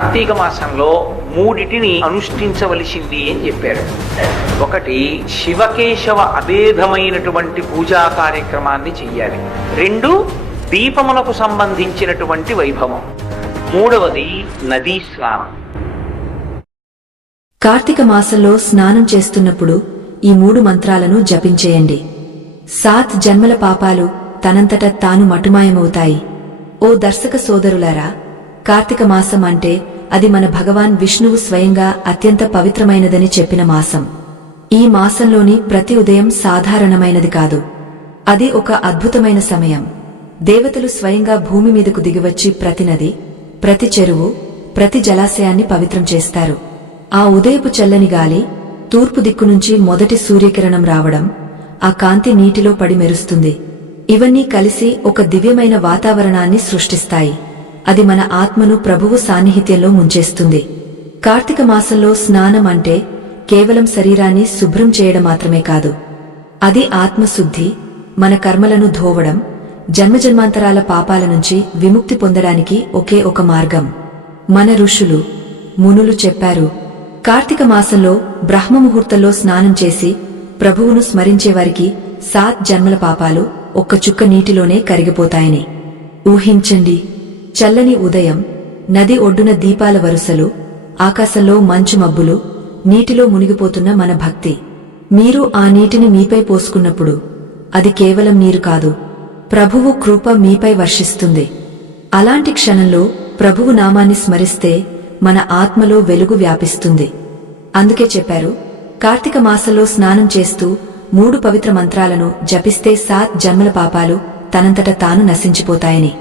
కార్తీక మాసంలో మూడిటిని అనుష్ఠించవలసింది అని చెప్పారు. ఒకటి, శివకేశవ అభేదమైనటువంటి పూజా కార్యక్రమాన్ని చెయ్యాలి. రెండు, దీపములకు సంబంధించినటువంటి వైభవం. మూడవది నదీ స్నానం. కార్తీక మాసంలో స్నానం చేస్తున్నప్పుడు ఈ 3 మంత్రాలను జపించేయండి. 7 జన్మల పాపాలు తనంతట తాను మటుమాయమవుతాయి. ఓ దర్శక సోదరులారా, కార్తీక మాసం అంటే అది మన భగవాన్ విష్ణువు స్వయంగా అత్యంత పవిత్రమైనదని చెప్పిన మాసం. ఈ మాసంలోని ప్రతి ఉదయం సాధారణమైనది కాదు. అది ఒక అద్భుతమైన సమయం. దేవతలు స్వయంగా భూమి మీదకు దిగివచ్చి ప్రతి నది, ప్రతి చెరువు, ప్రతి జలాశయాన్ని పవిత్రం చేస్తారు. ఆ ఉదయపు చల్లని గాలి, తూర్పు దిక్కు నుంచి మొదటి సూర్యకిరణం రావడం, ఆ కాంతి నీటిలో పడి మెరుస్తుంది. ఇవన్నీ కలిసి ఒక దివ్యమైన వాతావరణాన్ని సృష్టిస్తాయి. అది మన ఆత్మను ప్రభువు సాన్నిహిత్యంలో ముంచేస్తుంది. కార్తీక మాసంలో స్నానం అంటే కేవలం శరీరాన్ని శుభ్రం చేయడం మాత్రమే కాదు. అది ఆత్మశుద్ధి, మన కర్మలను ధోవడం, జన్మజన్మాంతరాల పాపాల నుంచి విముక్తి పొందడానికి ఒకే ఒక మార్గం. మన ఋషులు, మునులు చెప్పారు, కార్తీక మాసంలో బ్రహ్మముహూర్తంలో స్నానం చేసి ప్రభువును స్మరించేవారికి 7 జన్మల పాపాలు ఒక్క చుక్క నీటిలోనే కరిగిపోతాయని. ఊహించండి, చల్లని ఉదయం, నది ఒడ్డున దీపాల వరుసలు, ఆకాశంలో మంచు మబ్బులు, నీటిలో మునిగిపోతున్న మన భక్తి. మీరు ఆ నీటిని మీపై పోసుకున్నప్పుడు అది కేవలం నీరు కాదు, ప్రభువు కృప మీపై వర్షిస్తుంది. అలాంటి క్షణంలో ప్రభువు నామాన్ని స్మరిస్తే మన ఆత్మలో వెలుగు వ్యాపిస్తుంది. అందుకే చెప్పారు, కార్తీక మాసంలో స్నానం చేస్తూ 3 పవిత్ర మంత్రాలను జపిస్తే 7 జన్మల పాపాలు తనంతట తాను నశించిపోతాయని.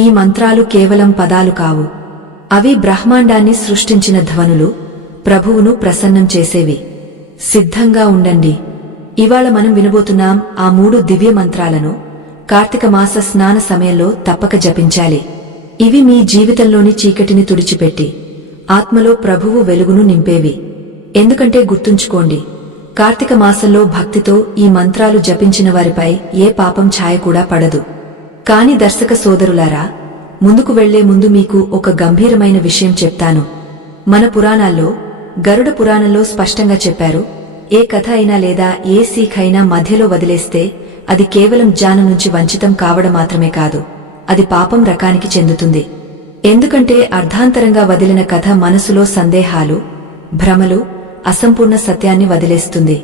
ఈ మంత్రాలు కేవలం పదాలు కావు, అవి బ్రహ్మాండాన్ని సృష్టించిన ధ్వనులు, ప్రభువును ప్రసన్నం చేసేవి. సిద్ధంగా ఉండండి. ఇవాళ మనం వినబోతున్నాం ఆ 3 దివ్య మంత్రాలను. కార్తీక మాస స్నాన సమయంలో తప్పక జపించాలి. ఇవి మీ జీవితంలోని చీకటిని తుడిచిపెట్టి ఆత్మలో ప్రభువు వెలుగును నింపేవి. ఎందుకంటే గుర్తుంచుకోండి, కార్తీక మాసంలో భక్తితో ఈ మంత్రాలు జపించిన వారిపై ఏ పాపం ఛాయ కూడా పడదు. కాని దర్శక సోదరులారా, ముందుకు వెళ్లే ముందు మీకు ఒక గంభీరమైన విషయం చెప్తాను. మన పురాణాల్లో, గరుడ పురాణంలో స్పష్టంగా చెప్పారు, ఏ కథ అయినా లేదా ఏ సీఖ్ అయినా మధ్యలో వదిలేస్తే అది కేవలం జ్ఞానం నుంచి వంచితం కావడం మాత్రమే కాదు, అది పాపం రకానికి చెందుతుంది. ఎందుకంటే అర్ధాంతరంగా వదిలిన కథ మనసులో సందేహాలు, భ్రమలు, అసంపూర్ణ సత్యాన్ని వదిలేస్తుంది.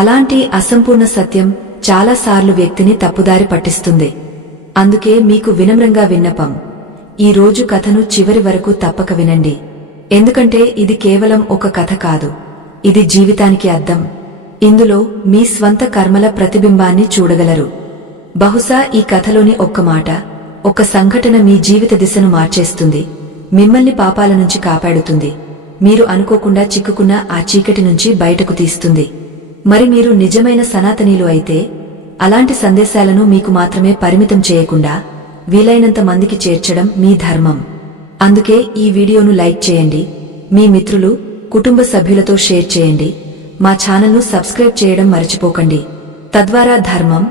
అలాంటి అసంపూర్ణ సత్యం చాలాసార్లు వ్యక్తిని తప్పుదారి పట్టిస్తుంది. అందుకే మీకు వినమ్రంగా విన్నపం, ఈ రోజు కథను చివరి వరకు తప్పక వినండి. ఎందుకంటే ఇది కేవలం ఒక కథ కాదు, ఇది జీవితానికి అద్దం. ఇందులో మీ స్వంత కర్మల ప్రతిబింబాన్ని చూడగలరు. బహుశా ఈ కథలోని ఒక్క మాట, ఒక సంఘటన మీ జీవిత దిశను మార్చేస్తుంది, మిమ్మల్ని పాపాల నుంచి కాపాడుతుంది, మీరు అనుకోకుండా చిక్కుకున్న ఆ చీకటి నుంచి బయటకు తీస్తుంది. మరి మీరు నిజమైన సనాతనీలు అయితే అలాంటి సందేశాలను మీకు మాత్రమే పరిమితం చేయకుండా వీలైనంత మందికి చేర్చడం మీ ధర్మం. అందుకే ఈ వీడియోను లైక్ చేయండి, మీ మిత్రులు, కుటుంబ సభ్యులతో షేర్ చేయండి, మా ఛానల్ను సబ్స్క్రైబ్ చేయడం మరచిపోకండి. తద్వారా ధర్మం,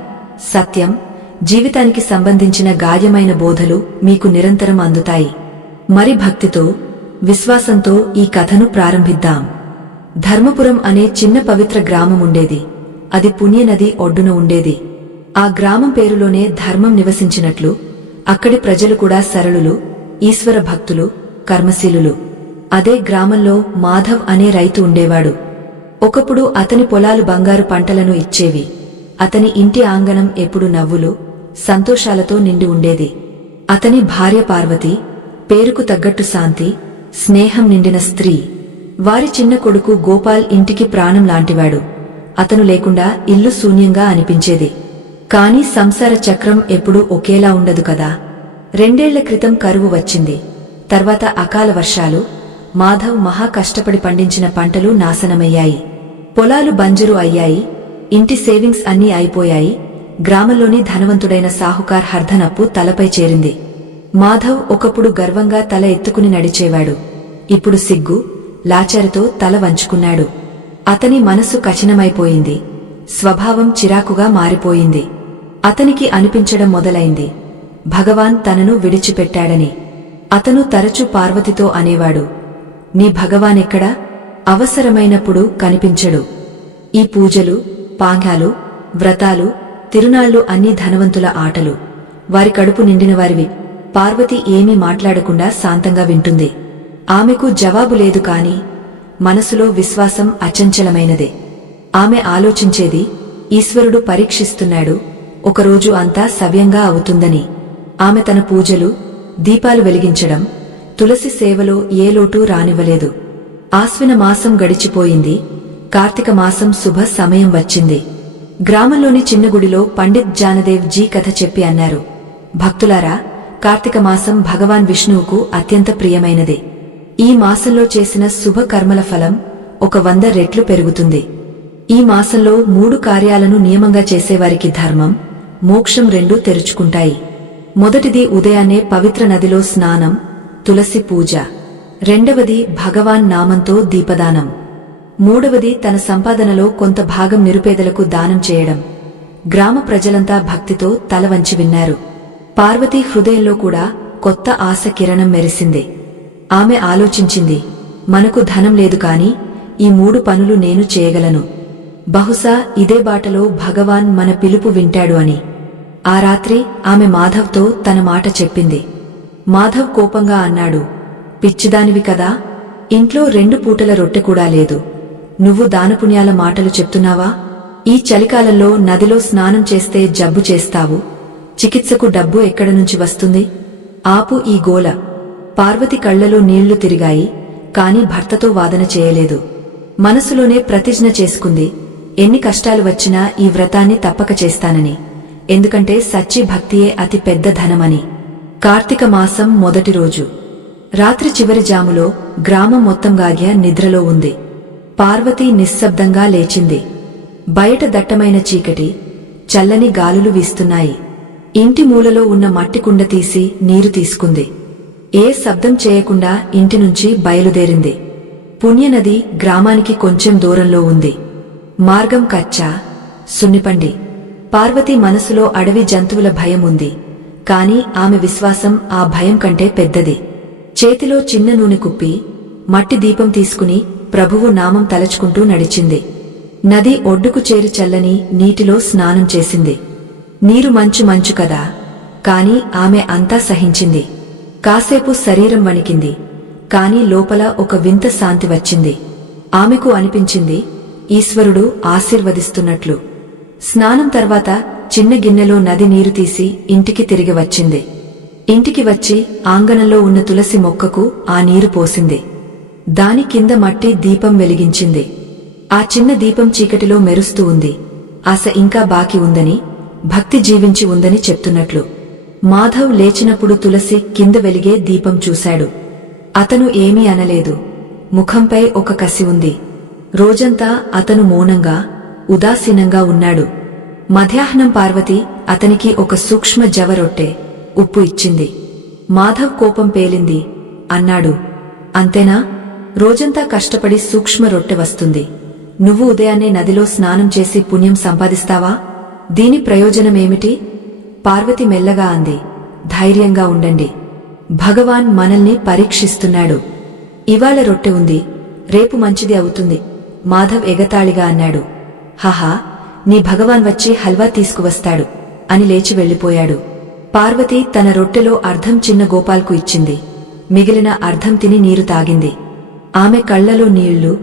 సత్యం, జీవితానికి సంబంధించిన గాయమైన బోధలు మీకు నిరంతరం అందుతాయి. మరి భక్తితో, విశ్వాసంతో ఈ కథను ప్రారంభిద్దాం. ధర్మపురం అనే చిన్న పవిత్ర గ్రామం ఉండేది. అది పుణ్యనది ఒడ్డున ఉండేది. ఆ గ్రామం పేరులోనే ధర్మం నివసించినట్లు అక్కడి ప్రజలు కూడా సరళులు, ఈశ్వర భక్తులు, కర్మశీలులు. అదే గ్రామంలో మాధవ్ అనే రైతు ఉండేవాడు. ఒకప్పుడు అతని పొలాలు బంగారు పంటలను ఇచ్చేవి. అతని ఇంటి ఆంగణం ఎప్పుడు నవ్వులు, సంతోషాలతో నిండి ఉండేది. అతని భార్య పార్వతి, పేరుకు తగ్గట్టు శాంతి, స్నేహం నిండిన స్త్రీ. వారి చిన్న కొడుకు గోపాల్ ఇంటికి ప్రాణం లాంటివాడు. అతను లేకుండా ఇల్లు శూన్యంగా అనిపించేది. కాని సంసార చక్రం ఎప్పుడూ ఒకేలా ఉండదు కదా. 2 ఏళ్ల క్రితం కరువు వచ్చింది. తర్వాత అకాల వర్షాలు. మాధవ్ మహా కష్టపడి పండించిన పంటలు నాశనమయ్యాయి. పొలాలు బంజరు అయ్యాయి. ఇంటి సేవింగ్స్ అన్నీ అయిపోయాయి. గ్రామంలోని ధనవంతుడైన సాహుకార్ హర్ధనప్పు తలపై చేరింది. మాధవ్ ఒకప్పుడు గర్వంగా తల ఎత్తుకుని నడిచేవాడు. ఇప్పుడు సిగ్గు, లాచారితో తల వంచుకున్నాడు. అతని మనసు కఠినమైపోయింది. స్వభావం చిరాకుగా మారిపోయింది. అతనికి అనిపించడం మొదలైంది, భగవాన్ తనను విడిచిపెట్టాడని. అతను తరచూ పార్వతితో అనేవాడు, నీ భగవానెక్కడా? అవసరమైనప్పుడు కనిపించడు. ఈ పూజలు, పాంఘాలు, వ్రతాలు, తిరునాళ్లు అన్నీ ధనవంతుల ఆటలు. వారి కడుపు నిండినవారివి. పార్వతి ఏమీ మాట్లాడకుండా శాంతంగా వింటుంది. ఆమెకు జవాబు లేదు కాని మనసులో విశ్వాసం అచంచలమైనదే. ఆమె ఆలోచించేది, ఈశ్వరుడు పరీక్షిస్తున్నాడు, ఒకరోజు అంతా సవ్యంగా అవుతుందని. ఆమె తన పూజలు, దీపాలు వెలిగించడం, తులసి సేవలో ఏ లోటూ రానివ్వలేదు. ఆశ్విన మాసం గడిచిపోయింది. కార్తీక మాసం శుభ సమయం వచ్చింది. గ్రామంలోని చిన్న గుడిలో పండిత్ జానదేవ్ జీ కథ చెప్పి అన్నారు, భక్తులారా, కార్తీక మాసం భగవాన్ విష్ణువుకు అత్యంత ప్రియమైనది. ఈ మాసంలో చేసిన శుభ కర్మల ఫలం 100 రెట్లు పెరుగుతుంది. ఈ మాసంలో 3 కార్యాలను నియమంగా చేసేవారికి ధర్మం, మోక్షం రెండూ తెరుచుకుంటాయి. మొదటిది ఉదయాన్నే పవిత్ర నదిలో స్నానం, తులసి పూజ. రెండవది భగవాన్ నామంతో దీపదానం. మూడవది తన సంపాదనలో కొంత భాగం నిరుపేదలకు దానం చేయడం. గ్రామ ప్రజలంతా భక్తితో తల వంచి విన్నారు. పార్వతీ హృదయంలో కూడా కొత్త ఆశ కిరణం మెరిసింది. ఆమె ఆలోచించింది, మనకు ధనం లేదు కాని ఈ 3 పనులు నేను చేయగలను. బహుశా ఇదే బాటలో భగవాన్ మన పిలుపు వింటాడు అని. ఆ రాత్రి ఆమె మాధవ్తో తన మాట చెప్పింది. మాధవ్ కోపంగా అన్నాడు, పిచ్చిదానివి కదా, ఇంట్లో 2 పూటల రొట్టె కూడా లేదు. నువ్వు దానపుణ్యాల మాటలు చెప్తున్నావా? ఈ చలికాలంలో నదిలో స్నానం చేస్తే జబ్బు చేస్తావు. చికిత్సకు డబ్బు ఎక్కడ నుంచి వస్తుంది? ఆపు ఈ గోల. పార్వతి కళ్లలో నీళ్లు తిరిగాయి, కాని భర్తతో వాదన చేయలేదు. మనసులోనే ప్రతిజ్ఞ చేసుకుంది, ఎన్ని కష్టాలు వచ్చినా ఈ వ్రతాన్ని తప్పక చేస్తానని. ఎందుకంటే సచ్చి భక్తియే అతి పెద్ద ధనమని. కార్తీక మాసం మొదటి రోజు రాత్రి చివరి జాములో గ్రామం మొత్తంగాగ్య నిద్రలో ఉంది. పార్వతి నిశ్శబ్దంగా లేచింది. బయట దట్టమైన చీకటి, చల్లని గాలులు వీస్తున్నాయి. ఇంటి మూలలో ఉన్న మట్టి కుండ తీసి నీరు తీసుకుంది. ఏ శబ్దం చేయకుండా ఇంటి నుంచి బయలుదేరింది. పుణ్యనది గ్రామానికి కొంచెం దూరంలో ఉంది. మార్గం కచ్చా, సున్నిపండి. పార్వతి మనసులో అడవి జంతువుల భయం ఉంది, కాని ఆమె విశ్వాసం ఆ భయం కంటే పెద్దది. చేతిలో చిన్న నూనె కుప్పి, మట్టి దీపం తీసుకుని ప్రభువు నామం తలచుకుంటూ నడిచింది. నది ఒడ్డుకు చేరి చల్లని నీటిలో స్నానం చేసింది. నీరు మంచు కదా, కాని ఆమె అంతా సహించింది. కాసేపు శరీరం వణికింది, కాని లోపల ఒక వింత శాంతి వచ్చింది. ఆమెకు అనిపించింది, ఈశ్వరుడు ఆశీర్వదిస్తున్నట్లు. స్నానం తర్వాత చిన్న గిన్నెలో నది నీరు తీసి ఇంటికి తిరిగి వచ్చింది. ఇంటికి వచ్చి ఆంగణంలో ఉన్న తులసి మొక్కకు ఆ నీరు పోసింది. దాని కింద మట్టి దీపం వెలిగించింది. ఆ చిన్న దీపం చీకటిలో మెరుస్తూ ఉంది. ఆశ ఇంకా బాకీ ఉందని, భక్తి జీవించి ఉందని చెప్తున్నట్లు. మాధవ్ లేచినప్పుడు తులసి కింద వెలిగే దీపం చూశాడు. అతను ఏమీ అనలేదు. ముఖంపై ఒక కసి ఉంది. రోజంతా అతను మౌనంగా, ఉదాసీనంగా ఉన్నాడు. మధ్యాహ్నం పార్వతి అతనికి ఒక సూక్ష్మ జవరొట్టె, ఉప్పు ఇచ్చింది. మాధవ్ కోపం పేలింది. అన్నాడు, అంతేనా? రోజంతా కష్టపడి సూక్ష్మ రొట్టె వస్తుంది. నువ్వు ఉదయాన్నే నదిలో స్నానం చేసి పుణ్యం సంపాదిస్తావా? దీని ప్రయోజనమేమిటి? పార్వతి మెల్లగా అంది, ధైర్యంగా ఉండండి. భగవాన్ మనల్ని పరీక్షిస్తున్నాడు. ఇవాళ రొట్టె ఉంది, రేపు మంచిది అవుతుంది. మాధవ్ ఎగతాళిగా అన్నాడు. హహా, నీ భగవాన్ వచ్చి హల్వా తీసుకువస్తాడు అని లేచి వెళ్లిపోయాడు. పార్వతి తన రొట్టెలో అర్ధం చిన్న గోపాల్కు ఇచ్చింది. మిగిలిన అర్ధం తిని నీరు తాగింది. ఆమె కళ్లలో నీళ్లు,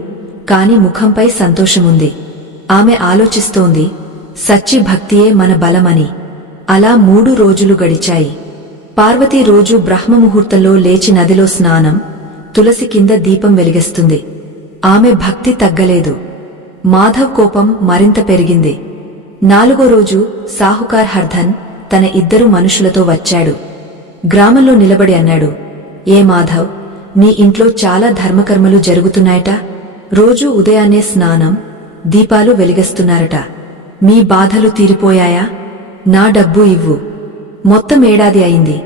కాని ముఖంపై సంతోషముంది. ఆమె ఆలోచిస్తోంది, సచ్చి భక్తియే మన బలమని. అలా 3 రోజులు గడిచాయి. పార్వతి రోజు బ్రహ్మముహూర్తంలో లేచి నదిలో స్నానం, తులసి కింద దీపం వెలిగిస్తుంది. ఆమె భక్తి తగ్గలేదు. మాధవ్ కోపం మరింత పెరిగింది. 4వ రోజు సాహుకార్ హర్ధన్ తన 2 మనుషులతో వచ్చాడు. గ్రామంలో నిలబడి అన్నాడు, ఏ మాధవ్, నీ ఇంట్లో చాలా ధర్మకర్మలు జరుగుతున్నాయట. రోజూ ఉదయాన్నే స్నానం, దీపాలు వెలిగిస్తున్నారట. మీ బాధలు తీరిపోయాయా? నా డబ్బు ఇవ్వు. మొత్తం ఏడాది అయింది,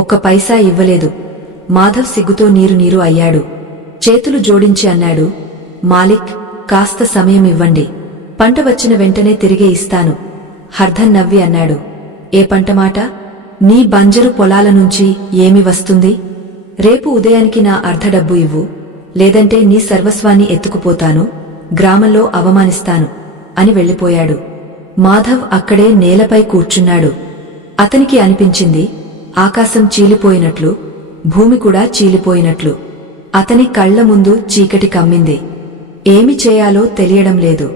ఒక్క పైసా ఇవ్వలేదు. మాధవ్ సిగ్గుతో నీరు అయ్యాడు. చేతులు జోడించి అన్నాడు, మాలిక్, కాస్త సమయం ఇవ్వండి. పంట వచ్చిన వెంటనే తిరిగే ఇస్తాను. హర్ధన్ నవ్వి అన్నాడు, ఏ పంటమాట? నీ బంజరు పొలాల నుంచి ఏమి వస్తుంది? రేపు ఉదయానికి నా అర్ధ డబ్బు ఇవ్వు, లేదంటే నీ సర్వస్వాన్ని ఎత్తుకుపోతాను, గ్రామంలో అవమానిస్తాను అని వెళ్ళిపోయాడు. మాధవ్ అక్కడే నేలపై కూర్చున్నాడు. అతనికి అనిపించింది ఆకాశం చీలిపోయినట్లు, భూమి కూడా చీలిపోయినట్లు. అతని కళ్ల ముందు చీకటి కమ్మింది. ఏమి చేయాలో తెలియడం లేదు.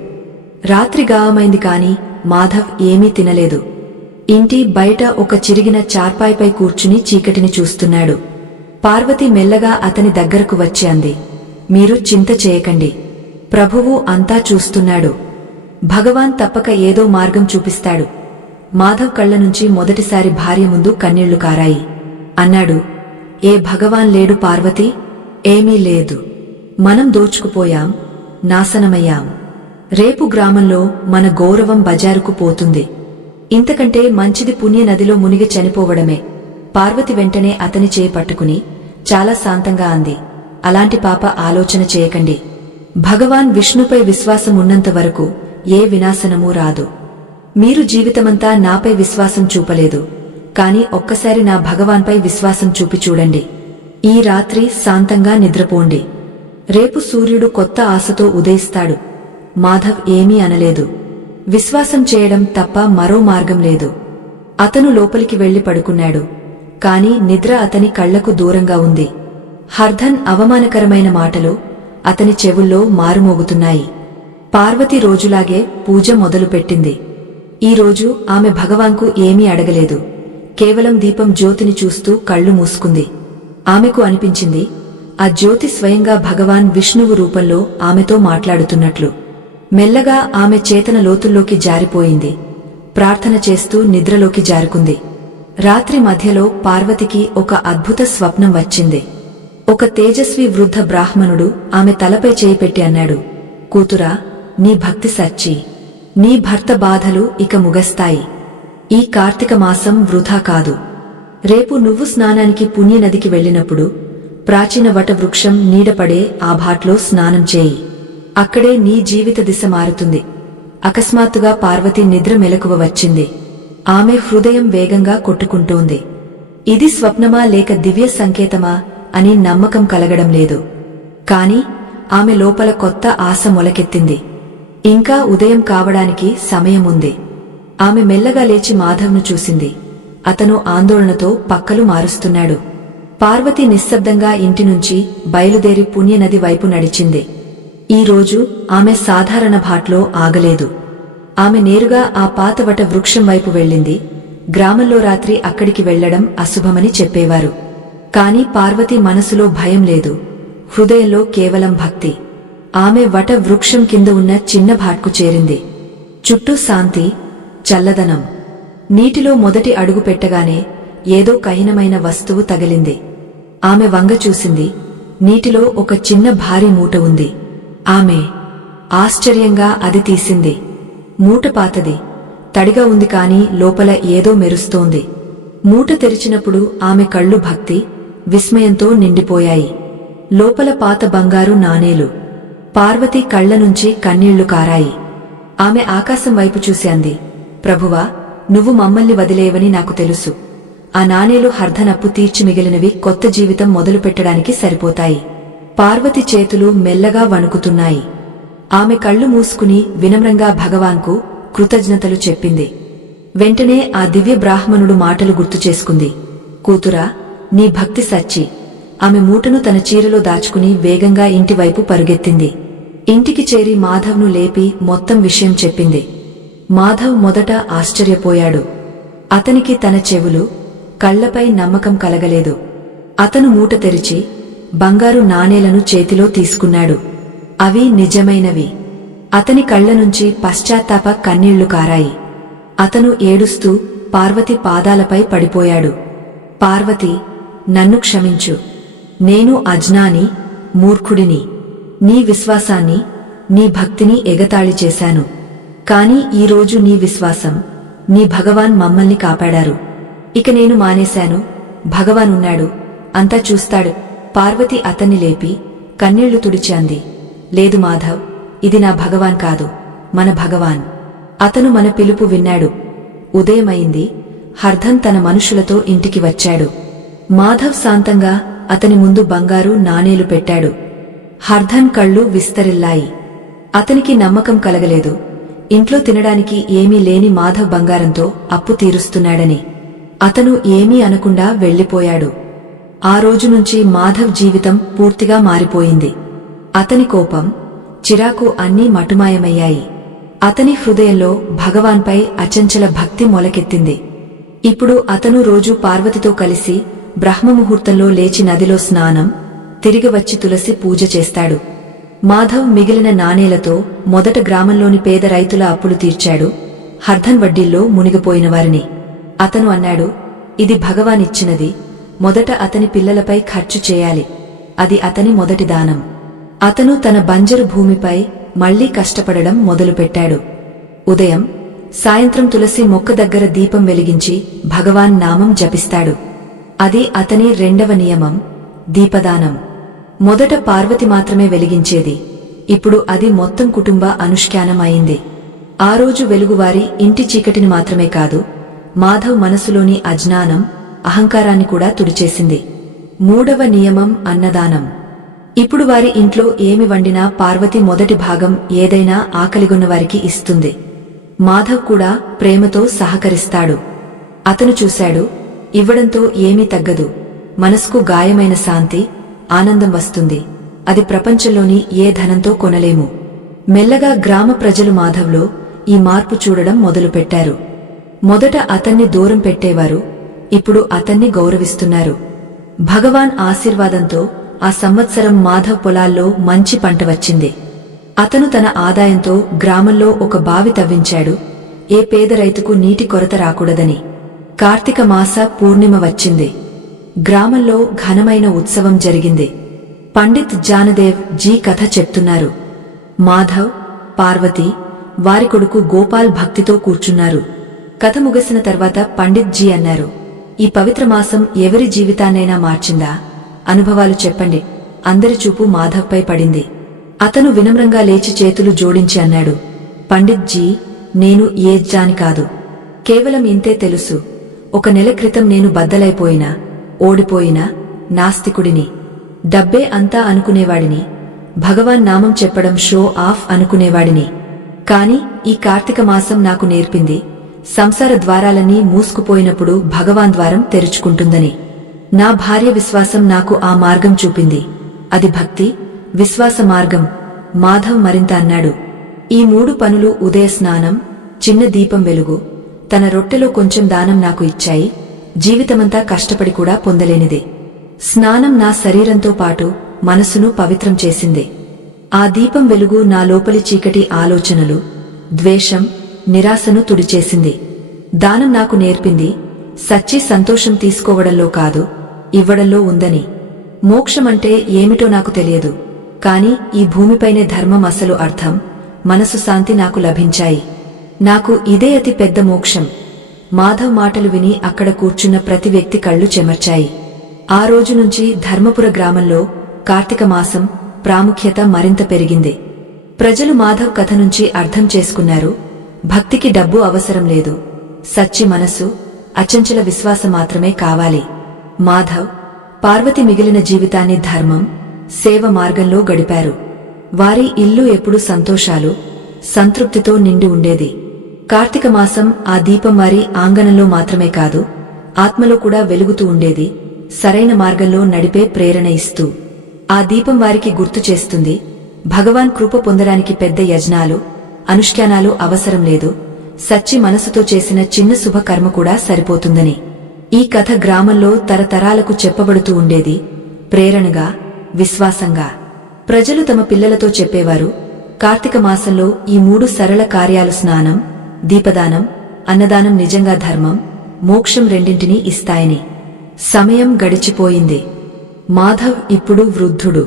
రాత్రి గావమైంది కాని మాధవ్ ఏమీ తినలేదు. ఇంటి బయట ఒక చిరిగిన చార్పాయిపై కూర్చుని చీకటిని చూస్తున్నాడు. పార్వతి మెల్లగా అతని దగ్గరకు వచ్చి అంది, మీరు చింత చేయకండి, ప్రభువు అంతా చూస్తున్నాడు. భగవాన్ తప్పక ఏదో మార్గం చూపిస్తాడు. మాధవ్ కళ్ల నుంచి మొదటిసారి భార్య ముందు కన్నీళ్లు కారాయి. అన్నాడు, ఏ భగవాన్ లేడు పార్వతి? ఏమీ లేదు. మనం దోచుకుపోయాం, నాశనమయ్యాం. రేపు గ్రామంలో మన గౌరవం బజారుకు పోతుంది. ఇంతకంటే మంచిది పుణ్య నదిలో మునిగి చనిపోవడమే. పార్వతి వెంటనే అతని చేయి పట్టుకుని చాలా శాంతంగా అంది, అలాంటి పాప ఆలోచన చేయకండి. భగవాన్ విష్ణుపై విశ్వాసం ఉన్నంత వరకు ఏ వినాశనమూ రాదు. మీరు జీవితమంతా నాపై విశ్వాసం చూపలేదు, కాని ఒక్కసారి నా భగవాన్పై విశ్వాసం చూపి చూడండి. ఈ రాత్రి శాంతంగా నిద్రపోండి. రేపు సూర్యుడు కొత్త ఆశతో ఉదయిస్తాడు. మాధవ్ ఏమీ అనలేదు. విశ్వాసం చేయడం తప్ప మరో మార్గం లేదు. అతను లోపలికి వెళ్లి పడుకున్నాడు. కాని నిద్ర అతని కళ్లకు దూరంగా ఉంది. హర్ధన్ అవమానకరమైన మాటలు అతని చెవుల్లో మారుమోగుతున్నాయి. పార్వతి రోజులాగే పూజ మొదలుపెట్టింది. ఈరోజు ఆమె భగవాన్కు ఏమీ అడగలేదు. కేవలం దీపం జ్యోతిని చూస్తూ కళ్లు మూసుకుంది. ఆమెకు అనిపించింది ఆ జ్యోతి స్వయంగా భగవాన్ విష్ణువు రూపంలో ఆమెతో మాట్లాడుతున్నట్లు. మెల్లగా ఆమె చేతన లోతుల్లోకి జారిపోయింది. ప్రార్థన చేస్తూ నిద్రలోకి జారుకుంది. రాత్రి మధ్యలో పార్వతికి ఒక అద్భుత స్వప్నం వచ్చింది. ఒక తేజస్వి వృద్ధ బ్రాహ్మణుడు ఆమె తలపై చేయి పెట్టి అన్నాడు, కూతురా, నీ భక్తి సచ్చి. నీ భర్త బాధలు ఇక ముగస్తాయి. ఈ కార్తీక మాసం వృధా కాదు. రేపు నువ్వు స్నానానికి పుణ్యనదికి వెళ్ళినప్పుడు ప్రాచీన వటవృక్షం నీడపడే ఆ ఘాట్లో స్నానం చేయి. అక్కడే నీ జీవిత దిశ మారుతుంది. అకస్మాత్తుగా పార్వతి నిద్ర మెలకువ వచ్చింది. ఆమె హృదయం వేగంగా కొట్టుకుంటోంది. ఇది స్వప్నమా లేక దివ్య సంకేతమా అని నమ్మకం కలగడం లేదు. కాని ఆమె లోపల కొత్త ఆశ మొలకెత్తింది. ఇంకా ఉదయం కావడానికి సమయముంది. ఆమె మెల్లగా లేచి మాధవ్ను చూసింది. అతను ఆందోళనతో పక్కలు మారుస్తున్నాడు. పార్వతి నిశ్శబ్దంగా ఇంటినుంచి బయలుదేరి పుణ్యనది వైపు నడిచింది. ఈరోజు ఆమె సాధారణ భాట్లో ఆగలేదు. ఆమె నేరుగా ఆ పాతవట వృక్షం వైపు వెళ్ళింది. గ్రామంలో రాత్రి అక్కడికి వెళ్లడం అశుభమని చెప్పేవారు. కాని పార్వతి మనసులో భయం లేదు, హృదయంలో కేవలం భక్తి. ఆమె వట వృక్షం కింద ఉన్న చిన్న భాట్కు చేరింది. చుట్టూ శాంతి, చల్లదనం. నీటిలో మొదటి అడుగు పెట్టగానే ఏదో కఠినమైన వస్తువు తగిలింది. ఆమె వంగ చూసింది. నీటిలో ఒక చిన్న భారీ మూట ఉంది. ఆమె ఆశ్చర్యంగా అది తీసింది. మూట పాతది, తడిగా ఉంది కాని లోపల ఏదో మెరుస్తోంది. మూట తెరిచినప్పుడు ఆమె కళ్ళు భక్తి, విస్మయంతో నిండిపోయాయి. లోపల పాత బంగారు నాణేలు. పార్వతి కళ్ల నుంచి కన్నీళ్లు కారాయి. ఆమె ఆకాశం వైపు చూసి అంది, ప్రభువా, నువ్వు మమ్మల్ని వదిలేవని నాకు తెలుసు. ఆ నాణేలు హర్ధనప్పు తీర్చి మిగిలినవి కొత్త జీవితం మొదలుపెట్టడానికి సరిపోతాయి. పార్వతి చేతులు మెల్లగా వణుకుతున్నాయి. ఆమె కళ్ళు మూసుకుని వినమ్రంగా భగవాన్కు కృతజ్ఞతలు చెప్పింది. వెంటనే ఆ దివ్య బ్రాహ్మణుడు మాటలు గుర్తు చేసుకుంది. కూతురా, నీ భక్తి సచ్చి. ఆమె మూటను తన చీరలో దాచుకుని వేగంగా ఇంటివైపు పరుగెత్తింది. ఇంటికి చేరి మాధవ్ను లేపి మొత్తం విషయం చెప్పింది. మాధవ్ మొదట ఆశ్చర్యపోయాడు. అతనికి తన చెవులు, కళ్లపై నమ్మకం కలగలేదు. అతను మూట తెరిచి బంగారు నాణేలను చేతిలో తీసుకున్నాడు. అవి నిజమైనవి. అతని కళ్ల నుంచి పశ్చాత్తాప కన్నీళ్లు కారాయి. అతను ఏడుస్తూ పార్వతి పాదాలపై పడిపోయాడు. పార్వతి, నన్ను క్షమించు. నేను అజ్ఞాని, మూర్ఖుడిని. నీ విశ్వాసాన్ని, నీ భక్తిని ఎగతాళి చేశాను. కాని ఈరోజు నీ విశ్వాసం, నీ భగవాన్ మమ్మల్ని కాపాడారు. ఇక నేను మానేశాను. భగవాన్ ఉన్నాడు, అంతా చూస్తాడు. పార్వతి అతన్ని లేపి కన్నీళ్లు తుడిచి అంది, లేదు మాధవ్, ఇది నా భగవాన్ కాదు, మన భగవాన్. అతను మన పిలుపు విన్నాడు. ఉదయమైంది. హర్ధన్ తన మనుషులతో ఇంటికి వచ్చాడు. మాధవ్ శాంతంగా అతని ముందు బంగారు నాణేలు పెట్టాడు. హర్ధన్ కళ్ళు విస్తరిల్లాయి. అతనికి నమ్మకం కలగలేదు. ఇంట్లో తినడానికి ఏమీ లేని మాధవ్ బంగారంతో అప్పు తీరుస్తున్నాడని. అతను ఏమీ అనకుండా వెళ్లిపోయాడు. ఆ రోజు నుంచి మాధవ్ జీవితం పూర్తిగా మారిపోయింది. అతని కోపం, చిరాకు అన్నీ మటుమాయమయ్యాయి. అతని హృదయంలో భగవాన్పై అచంచల భక్తి మొలకెత్తింది. ఇప్పుడు అతను రోజూ పార్వతితో కలిసి బ్రహ్మముహూర్తంలో లేచి నదిలో స్నానం, తిరిగి వచ్చి తులసి పూజ చేస్తాడు. మాధవ్ మిగిలిన నాణేలతో మొదట గ్రామంలోని పేద రైతుల అప్పులు తీర్చాడు. హర్ధన్ వడ్డీల్లో మునిగిపోయిన వారిని. అతను అన్నాడు, ఇది భగవానిచ్చినది, మొదట అతని పిల్లలపై ఖర్చు చేయాలి. అది అతని మొదటి దానం. అతను తన బంజరు భూమిపై మళ్లీ కష్టపడడం మొదలుపెట్టాడు. ఉదయం, సాయంత్రం తులసి మొక్క దగ్గర దీపం వెలిగించి భగవాన్ నామం జపిస్తాడు. అది అతని రెండవ నియమం, దీపదానం. మొదట పార్వతి మాత్రమే వెలిగించేది. ఇప్పుడు అది మొత్తం కుటుంబ అనుష్ఠానం అయింది. ఆ రోజు వెలుగువారి ఇంటి చీకటిని మాత్రమే కాదు, మాధవ్ మనసులోని అజ్ఞానం, అహంకారాన్ని కూడా తుడిచేసింది. మూడవ నియమం అన్నదానం. ఇప్పుడు వారి ఇంట్లో ఏమి వండినా పార్వతి మొదటి భాగం ఏదైనా ఆకలిగొన్నవారికి ఇస్తుంది. మాధవ్ కూడా ప్రేమతో సహకరిస్తాడు. అతను చూశాడు, ఇవ్వడంతో ఏమీ తగ్గదు. మనసుకు గాయమైన శాంతి, ఆనందం వస్తుంది. అది ప్రపంచంలోని ఏ ధనంతో కొనలేము. మెల్లగా గ్రామ ప్రజలు మాధవ్లో ఈ మార్పు చూడడం మొదలుపెట్టారు. మొదట అతన్ని దూరం పెట్టేవారు, ఇప్పుడు అతన్ని గౌరవిస్తున్నారు. భగవాన్ ఆశీర్వాదంతో ఆ సంవత్సరం మాధవ్ పొలాల్లో మంచి పంట వచ్చింది. అతను తన ఆదాయంతో గ్రామంలో ఒక బావి తవ్వించాడు, ఏ పేద రైతుకు నీటి కొరత రాకూడదని. కార్తీక మాస పూర్ణిమ వచ్చింది. గ్రామంలో ఘనమైన ఉత్సవం జరిగింది. పండిత్ జానదేవ్ జీ కథ చెప్తున్నారు. మాధవ్, పార్వతి, వారి కొడుకు గోపాల్ భక్తితో కూర్చున్నారు. కథ ముగిసిన తర్వాత పండిత్ జీ అన్నారు, ఈ పవిత్ర మాసం ఎవరి జీవితాన్నైనా మార్చిందా? అనుభవాలు చెప్పండి. అందరి చూపు మాధవ్పై పడింది. అతను వినమ్రంగా లేచి చేతులు జోడించి అన్నాడు, పండిత్ జీ, నేను ఏ జాని కాదు. కేవలం ఇంతే తెలుసు. 1 నెల క్రితం నేను బద్దలైపోయినా, ఓడిపోయినా నాస్తికుడిని. డబ్బే అంతా అనుకునేవాడిని. భగవాన్ నామం చెప్పడం షో ఆఫ్ అనుకునేవాడిని. కాని ఈ కార్తీక మాసం నాకు నేర్పింది, సంసార ద్వారాలన్నీ మూసుకుపోయినప్పుడు భగవాన్ ద్వారం తెరుచుకుంటుందని. నా భార్య విశ్వాసం నాకు ఆ మార్గం చూపింది. అది భక్తి, విశ్వాస మార్గం. మాధవ్ మరింత అన్నాడు, ఈ 3 పనులు, ఉదయ స్నానం, చిన్న దీపం వెలుగు, తన రొట్టెలో కొంచెం దానం నాకు ఇచ్చాయి. జీవితమంతా కష్టపడి కూడా పొందలేనిది. స్నానం నా శరీరంతో పాటు మనసును పవిత్రం చేసింది. ఆ దీపం వెలుగు నా లోపలి చీకటి ఆలోచనలు, ద్వేషం, నిరాశను తుడిచేసింది. దానం నాకు నేర్పింది, సచ్చి సంతోషం తీసుకోవడంలో కాదు, ఇవ్వడంలో ఉందని. మోక్షమంటే ఏమిటో నాకు తెలియదు, కాని ఈ భూమిపైనే ధర్మం అసలు అర్థం, మనసు శాంతి నాకు లభించాయి. నాకు ఇదే అతి పెద్ద మోక్షం. మాధవ్ మాటలు విని అక్కడ కూర్చున్న ప్రతి వ్యక్తి కళ్ళు చెమర్చాయి. ఆ రోజు నుంచి ధర్మపుర గ్రామంలో కార్తీక మాసం ప్రాముఖ్యత మరింత పెరిగింది. ప్రజలు మాధవ్ కథ నుంచి అర్థం చేసుకున్నారు, భక్తికి డబ్బు అవసరం లేదు, సచ్చి మనసు, అచంచల విశ్వాసం మాత్రమే కావాలి. మాధవ్, పార్వతి మిగిలిన జీవితాన్ని ధర్మం, సేవ మార్గంలో గడిపారు. వారి ఇల్లు ఎప్పుడు సంతోషాలు, సంతృప్తితో నిండి ఉండేది. కార్తీక మాసం ఆ దీపం వారి ఆంగణంలో మాత్రమే కాదు, ఆత్మలో కూడా వెలుగుతూ ఉండేది, సరైన మార్గంలో నడిపే ప్రేరణ ఇస్తూ. ఆ దీపం వారికి గుర్తు చేస్తుంది, భగవాన్ కృప పొందడానికి పెద్ద యజ్ఞాలు, అనుష్ఠానాలు అవసరం లేదు, సచ్చి మనసుతో చేసిన చిన్న శుభకర్మ కూడా సరిపోతుందని. ఈ కథ గ్రామంలో తరతరాలకు చెప్పబడుతూ ఉండేది, ప్రేరణగా, విశ్వాసంగా. ప్రజలు తమ పిల్లలతో చెప్పేవారు, కార్తీక మాసంలో ఈ 3 సరళ కార్యాలు, స్నానం, దీపదానం, అన్నదానం నిజంగా ధర్మం, మోక్షం రెండింటినీ ఇస్తాయని. సమయం గడిచిపోయింది. మాధవ్ ఇప్పుడు వృద్ధుడు.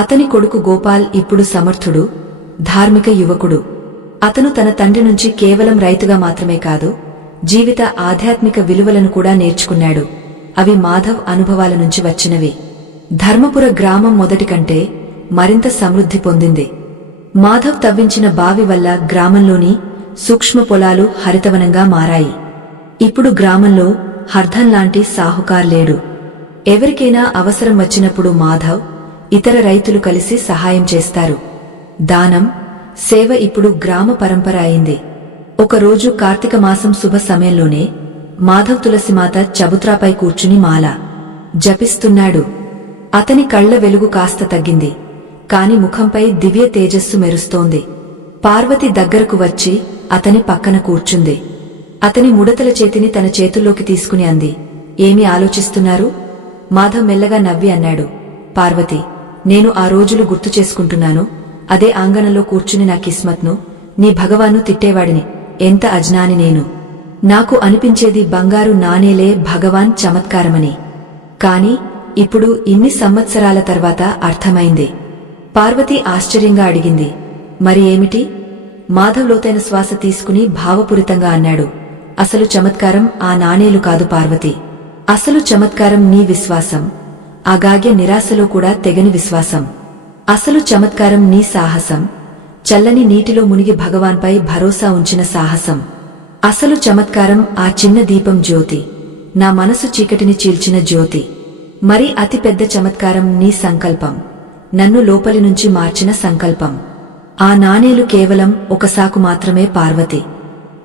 అతని కొడుకు గోపాల్ ఇప్పుడు సమర్థుడు, ధార్మిక యువకుడు. అతను తన తండ్రి నుంచి కేవలం రైతుగా మాత్రమే కాదు, జీవిత ఆధ్యాత్మిక విలువలను కూడా నేర్చుకున్నాడు. అవి మాధవ్ అనుభవాల నుంచి వచ్చినవి. ధర్మపుర గ్రామం మొదటి కంటే మరింత సమృద్ధి పొందింది. మాధవ్ తవ్వించిన బావి వల్ల గ్రామంలోని సూక్ష్మ పొలాలు హరితవనంగా మారాయి. ఇప్పుడు గ్రామంలో హర్ధన్ లాంటి సాహుకార్ లేడు. ఎవరికైనా అవసరం వచ్చినప్పుడు మాధవ్, ఇతర రైతులు కలిసి సహాయం చేస్తారు. దానం, సేవ ఇప్పుడు గ్రామ పరంపర అయింది. ఒకరోజు కార్తీక మాసం శుభ సమయంలోనే మాధవ్ తులసిమాత చబుత్రాపై కూర్చుని మాల జపిస్తున్నాడు. అతని కళ్ల వెలుగు కాస్త తగ్గింది, కాని ముఖంపై దివ్య తేజస్సు మెరుస్తోంది. పార్వతి దగ్గరకు వచ్చి అతని పక్కన కూర్చుంది. అతని ముడతల చేతిని తన చేతుల్లోకి తీసుకుని అంది, ఏమి ఆలోచిస్తున్నారు? మాధవ్ మెల్లగా నవ్వి అన్నాడు, పార్వతి, నేను ఆ రోజులు గుర్తు చేసుకుంటున్నాను. అదే ఆంగణంలో కూర్చుని నా కిస్మత్ను, నీ భగవాన్ను తిట్టేవాడిని. ఎంత అజ్ఞాని నేను. నాకు అనిపించేది బంగారు నాణేలే భగవాన్ చమత్కారమని. కాని ఇప్పుడు ఇన్ని సంవత్సరాల తర్వాత అర్థమైంది. పార్వతి ఆశ్చర్యంగా అడిగింది, మరి ఏమిటి? మాధవ్ లోతైన శ్వాస తీసుకుని భావపూరితంగా అన్నాడు, అసలు చమత్కారం ఆ నాణేలు కాదు పార్వతి. అసలు చమత్కారం నీ విశ్వాసం, అగాగ్య నిరాశలో కూడా తెగని విశ్వాసం. అసలు చమత్కారం నీ సాహసం, చల్లని నీటిలో మునిగి భగవాన్పై భరోసా ఉంచిన సాహసం. అసలు చమత్కారం ఆ చిన్న దీపం జ్యోతి, నా మనసు చీకటిని చీల్చిన జ్యోతి. మరి అతిపెద్ద చమత్కారం నీ సంకల్పం, నన్ను లోపలి నుంచి మార్చిన సంకల్పం. ఆ నాణేలు కేవలం ఒక సాకు మాత్రమే పార్వతి.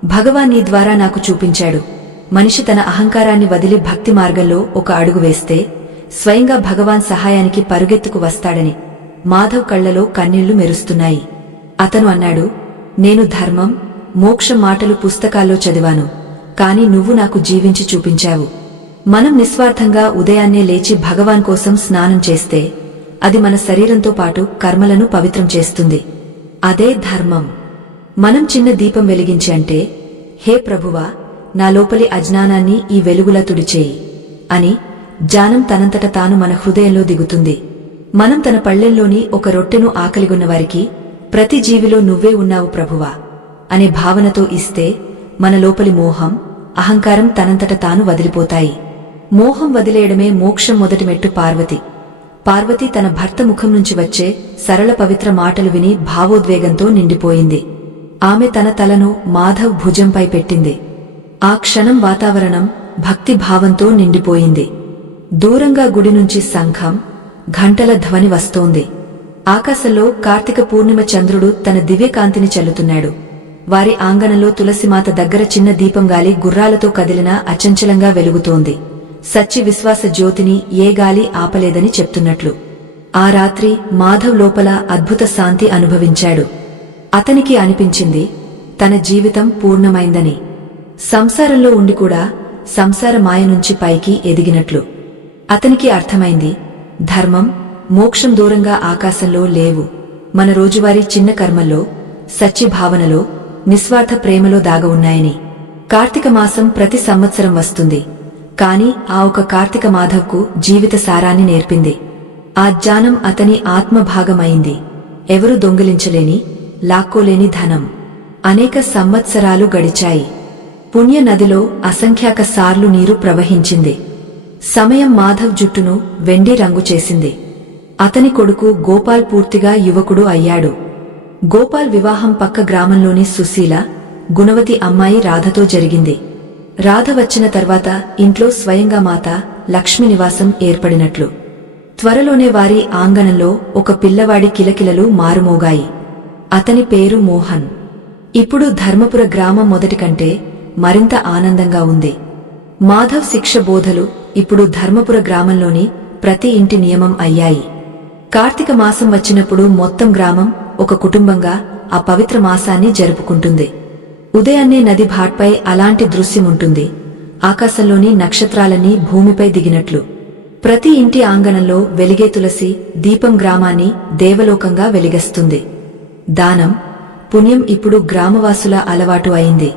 భగవాన్ నీ ద్వారా నాకు చూపించాడు, మనిషి తన అహంకారాన్ని వదిలి భక్తి మార్గంలో ఒక అడుగు వేస్తే స్వయంగా భగవాన్ సహాయానికి పరుగెత్తుకు వస్తాడని. మాధవ్ కళ్లలో కన్నీళ్లు మెరుస్తున్నాయి. అతను అన్నాడు, నేను ధర్మం, మోక్షం మాటలు పుస్తకాల్లో చదివాను, కాని నువ్వు నాకు జీవించి చూపించావు. మనం నిస్వార్థంగా ఉదయాన్నే లేచి భగవాన్ కోసం స్నానం చేస్తే అది మన శరీరంతో పాటు కర్మలను పవిత్రం చేస్తుంది. అదే ధర్మం. మనం చిన్న దీపం వెలిగించి అంటే, హే ప్రభువా, నా లోపలి అజ్ఞానాన్ని ఈ వెలుగులా తుడిచేయి అని జ్ఞానం తనంతట తాను మన హృదయంలో దిగుతుంది. మనం తన పళ్ళెల్లోని ఒక రొట్టెను ఆకలిగొన్నవారికి, ప్రతి జీవిలో నువ్వే ఉన్నావు ప్రభువా అనే భావనతో ఇస్తే మన లోపలి మోహం, అహంకారం తనంతట తాను వదిలిపోతాయి. మోహం వదిలేయడమే మోక్షం మొదటి మెట్టు. పార్వతి తన భర్త ముఖం నుంచి వచ్చే సరళ పవిత్ర మాటలు విని భావోద్వేగంతో నిండిపోయింది. ఆమె తన తలను మాధవ్ భుజంపై పెట్టింది. ఆ క్షణం వాతావరణం భక్తి భావంతో నిండిపోయింది. దూరంగా గుడి నుంచి శంఖం, ఘంటల ధ్వని వస్తోంది. ఆకాశంలో కార్తీక పూర్ణిమ చంద్రుడు తన దివ్యకాంతిని చల్లుతున్నాడు. వారి ఆంగణంలో తులసిమాత దగ్గర చిన్న దీపం గాలి గుర్రాలతో కదిలినా అచంచలంగా వెలుగుతోంది. సచ్చి విశ్వాస జ్యోతిని ఏ గాలి ఆపలేదని చెప్తున్నట్లు. ఆ రాత్రి మాధవ్ లోపల అద్భుత శాంతి అనుభవించాడు. అతనికి అనిపించింది తన జీవితం పూర్ణమైందని. సంసారంలో ఉండి కూడా సంసార మాయ నుంచి పైకి ఎదిగినట్లు. అతనికి అర్థమైంది, ధర్మం, మోక్షం దూరంగా ఆకాశంలో లేవు, మన రోజువారీ చిన్న కర్మల్లో, సచ్చి భావనలో, నిస్వార్థ ప్రేమలో దాగ ఉన్నాయని. కార్తీక మాసం ప్రతి సంవత్సరం వస్తుంది, కాని ఆ ఒక కార్తీక మాధవ్కు జీవిత సారాన్ని నేర్పింది. ఆ జ్ఞానం అతని ఆత్మభాగమైంది. ఎవరు దొంగిలించలేని, లాక్కోలేని ధనం. అనేక సంవత్సరాలు గడిచాయి. పుణ్య నదిలో అసంఖ్యాక సార్లు నీరు ప్రవహించింది. సమయం మాధవ్ జుట్టును వెండి రంగు చేసింది. అతని కొడుకు గోపాల్ పూర్తిగా యువకుడు అయ్యాడు. గోపాల్ వివాహం పక్క గ్రామంలోని సుశీల, గుణవతి అమ్మాయి రాధతో జరిగింది. రాధ వచ్చిన తర్వాత ఇంట్లో స్వయంగా మాత లక్ష్మి నివాసం ఏర్పడినట్లు. త్వరలోనే వారి ఆంగణంలో ఒక పిల్లవాడి కిలకిలలు మారుమోగాయి. అతని పేరు మోహన్. ఇప్పుడు ధర్మపుర గ్రామం మొదటి కంటే మరింత ఆనందంగా ఉంది. మాధవ్ శిక్ష బోధలు ఇప్పుడు ధర్మపుర గ్రామంలోని ప్రతి ఇంటి నియమం అయ్యాయి. కార్తీక మాసం వచ్చినప్పుడు మొత్తం గ్రామం ఒక కుటుంబంగా ఆ పవిత్ర మాసాన్ని జరుపుకుంటుంది. ఉదయాన్నే నది ఘాట్పై అలాంటి దృశ్యముంటుంది. ఆకాశంలోని నక్షత్రాలన్నీ భూమిపై దిగినట్లు. ప్రతి ఇంటి ఆంగణంలో వెలిగే తులసి దీపం గ్రామాన్ని దేవలోకంగా వెలిగస్తుంది. దానం, పుణ్యం ఇప్పుడు గ్రామవాసుల అలవాటు అయింది.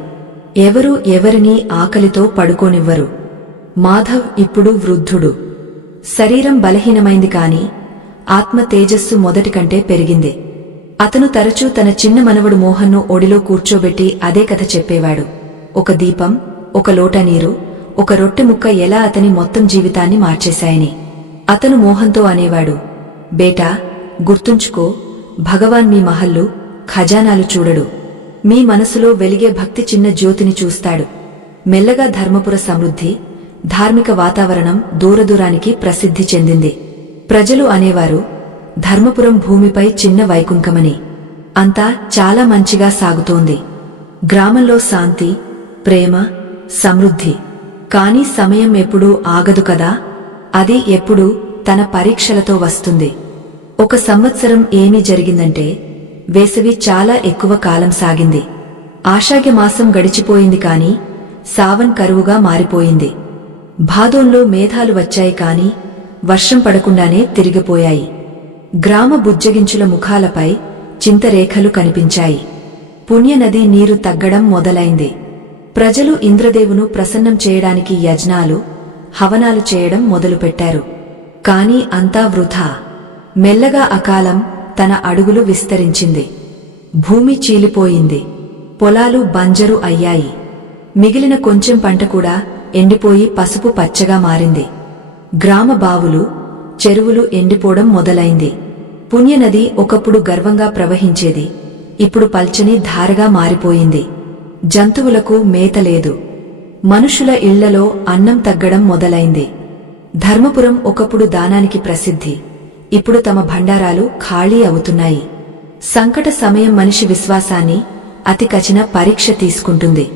ఎవరూ ఎవరినీ ఆకలితో పడుకోనివ్వరు. మాధవ్ ఇప్పుడు వృద్ధుడు. శరీరం బలహీనమైంది కాని ఆత్మ తేజస్సు మొదటి కంటే పెరిగింది. అతను తరచూ తన చిన్న మనవడు మోహన్ను ఒడిలో కూర్చోబెట్టి అదే కథ చెప్పేవాడు. ఒక దీపం, ఒక లోట నీరు, ఒక రొట్టె ముక్క ఎలా అతని మొత్తం జీవితాన్ని మార్చేశాయని. అతను మోహన్తో అనేవాడు, బేటా, గుర్తుంచుకో, భగవాన్ మీ మహల్లు, ఖజానాలు చూడడు. మీ మనసులో వెలిగే భక్తి చిన్న జ్యోతిని చూస్తాడు. మెల్లగా ధర్మపుర సమృద్ధి, ధార్మిక వాతావరణం దూరదూరానికి ప్రసిద్ధి చెందింది. ప్రజలు అనేవారు, ధర్మపురం భూమిపై చిన్న వైకుంఠమని. అంతా చాలా మంచిగా సాగుతోంది. గ్రామంలో శాంతి, ప్రేమ, సమృద్ధి. కాని సమయం ఎప్పుడూ ఆగదు కదా. అది ఎప్పుడూ తన పరీక్షలతో వస్తుంది. ఒక సంవత్సరం ఏమి జరిగిందంటే, వేసవి చాలా ఎక్కువ కాలం సాగింది. ఆషాఢ మాసం గడిచిపోయింది కాని సావన్ కరువుగా మారిపోయింది. భాదోన్లో మేఘాలు వచ్చాయి కాని వర్షం పడకుండానే తిరిగిపోయాయి. గ్రామ బుజ్జగించుల ముఖాలపై చింతరేఖలు కనిపించాయి. పుణ్యనది నీరు తగ్గడం మొదలైంది. ప్రజలు ఇంద్రదేవును ప్రసన్నం చేయడానికి యజ్ఞాలు, హవనాలు చేయడం మొదలుపెట్టారు. కాని అంతా వృథా. మెల్లగా అకాలం తన అడుగులు విస్తరించింది. భూమి చీలిపోయింది. పొలాలు బంజరు అయ్యాయి. మిగిలిన కొంచెం పంట కూడా ఎండిపోయి పసుపు పచ్చగా మారింది. గ్రామ బావులు, చెరువులు ఎండిపోవడం మొదలైంది. పుణ్యనది ఒకప్పుడు గర్వంగా ప్రవహించేది. ఇప్పుడు పల్చని ధారగా మారిపోయింది. జంతువులకు మేత లేదు. మనుషుల ఇళ్లలో అన్నం తగ్గడం మొదలైంది. ధర్మపురం ఒకప్పుడు దానానికి ప్రసిద్ధి. ఇప్పుడు తమ భండారాలు ఖాళీ అవుతున్నాయి. సంకట సమయం మనిషి విశ్వాసాన్ని అతి కఠిన పరీక్ష తీసుకుంటుంది.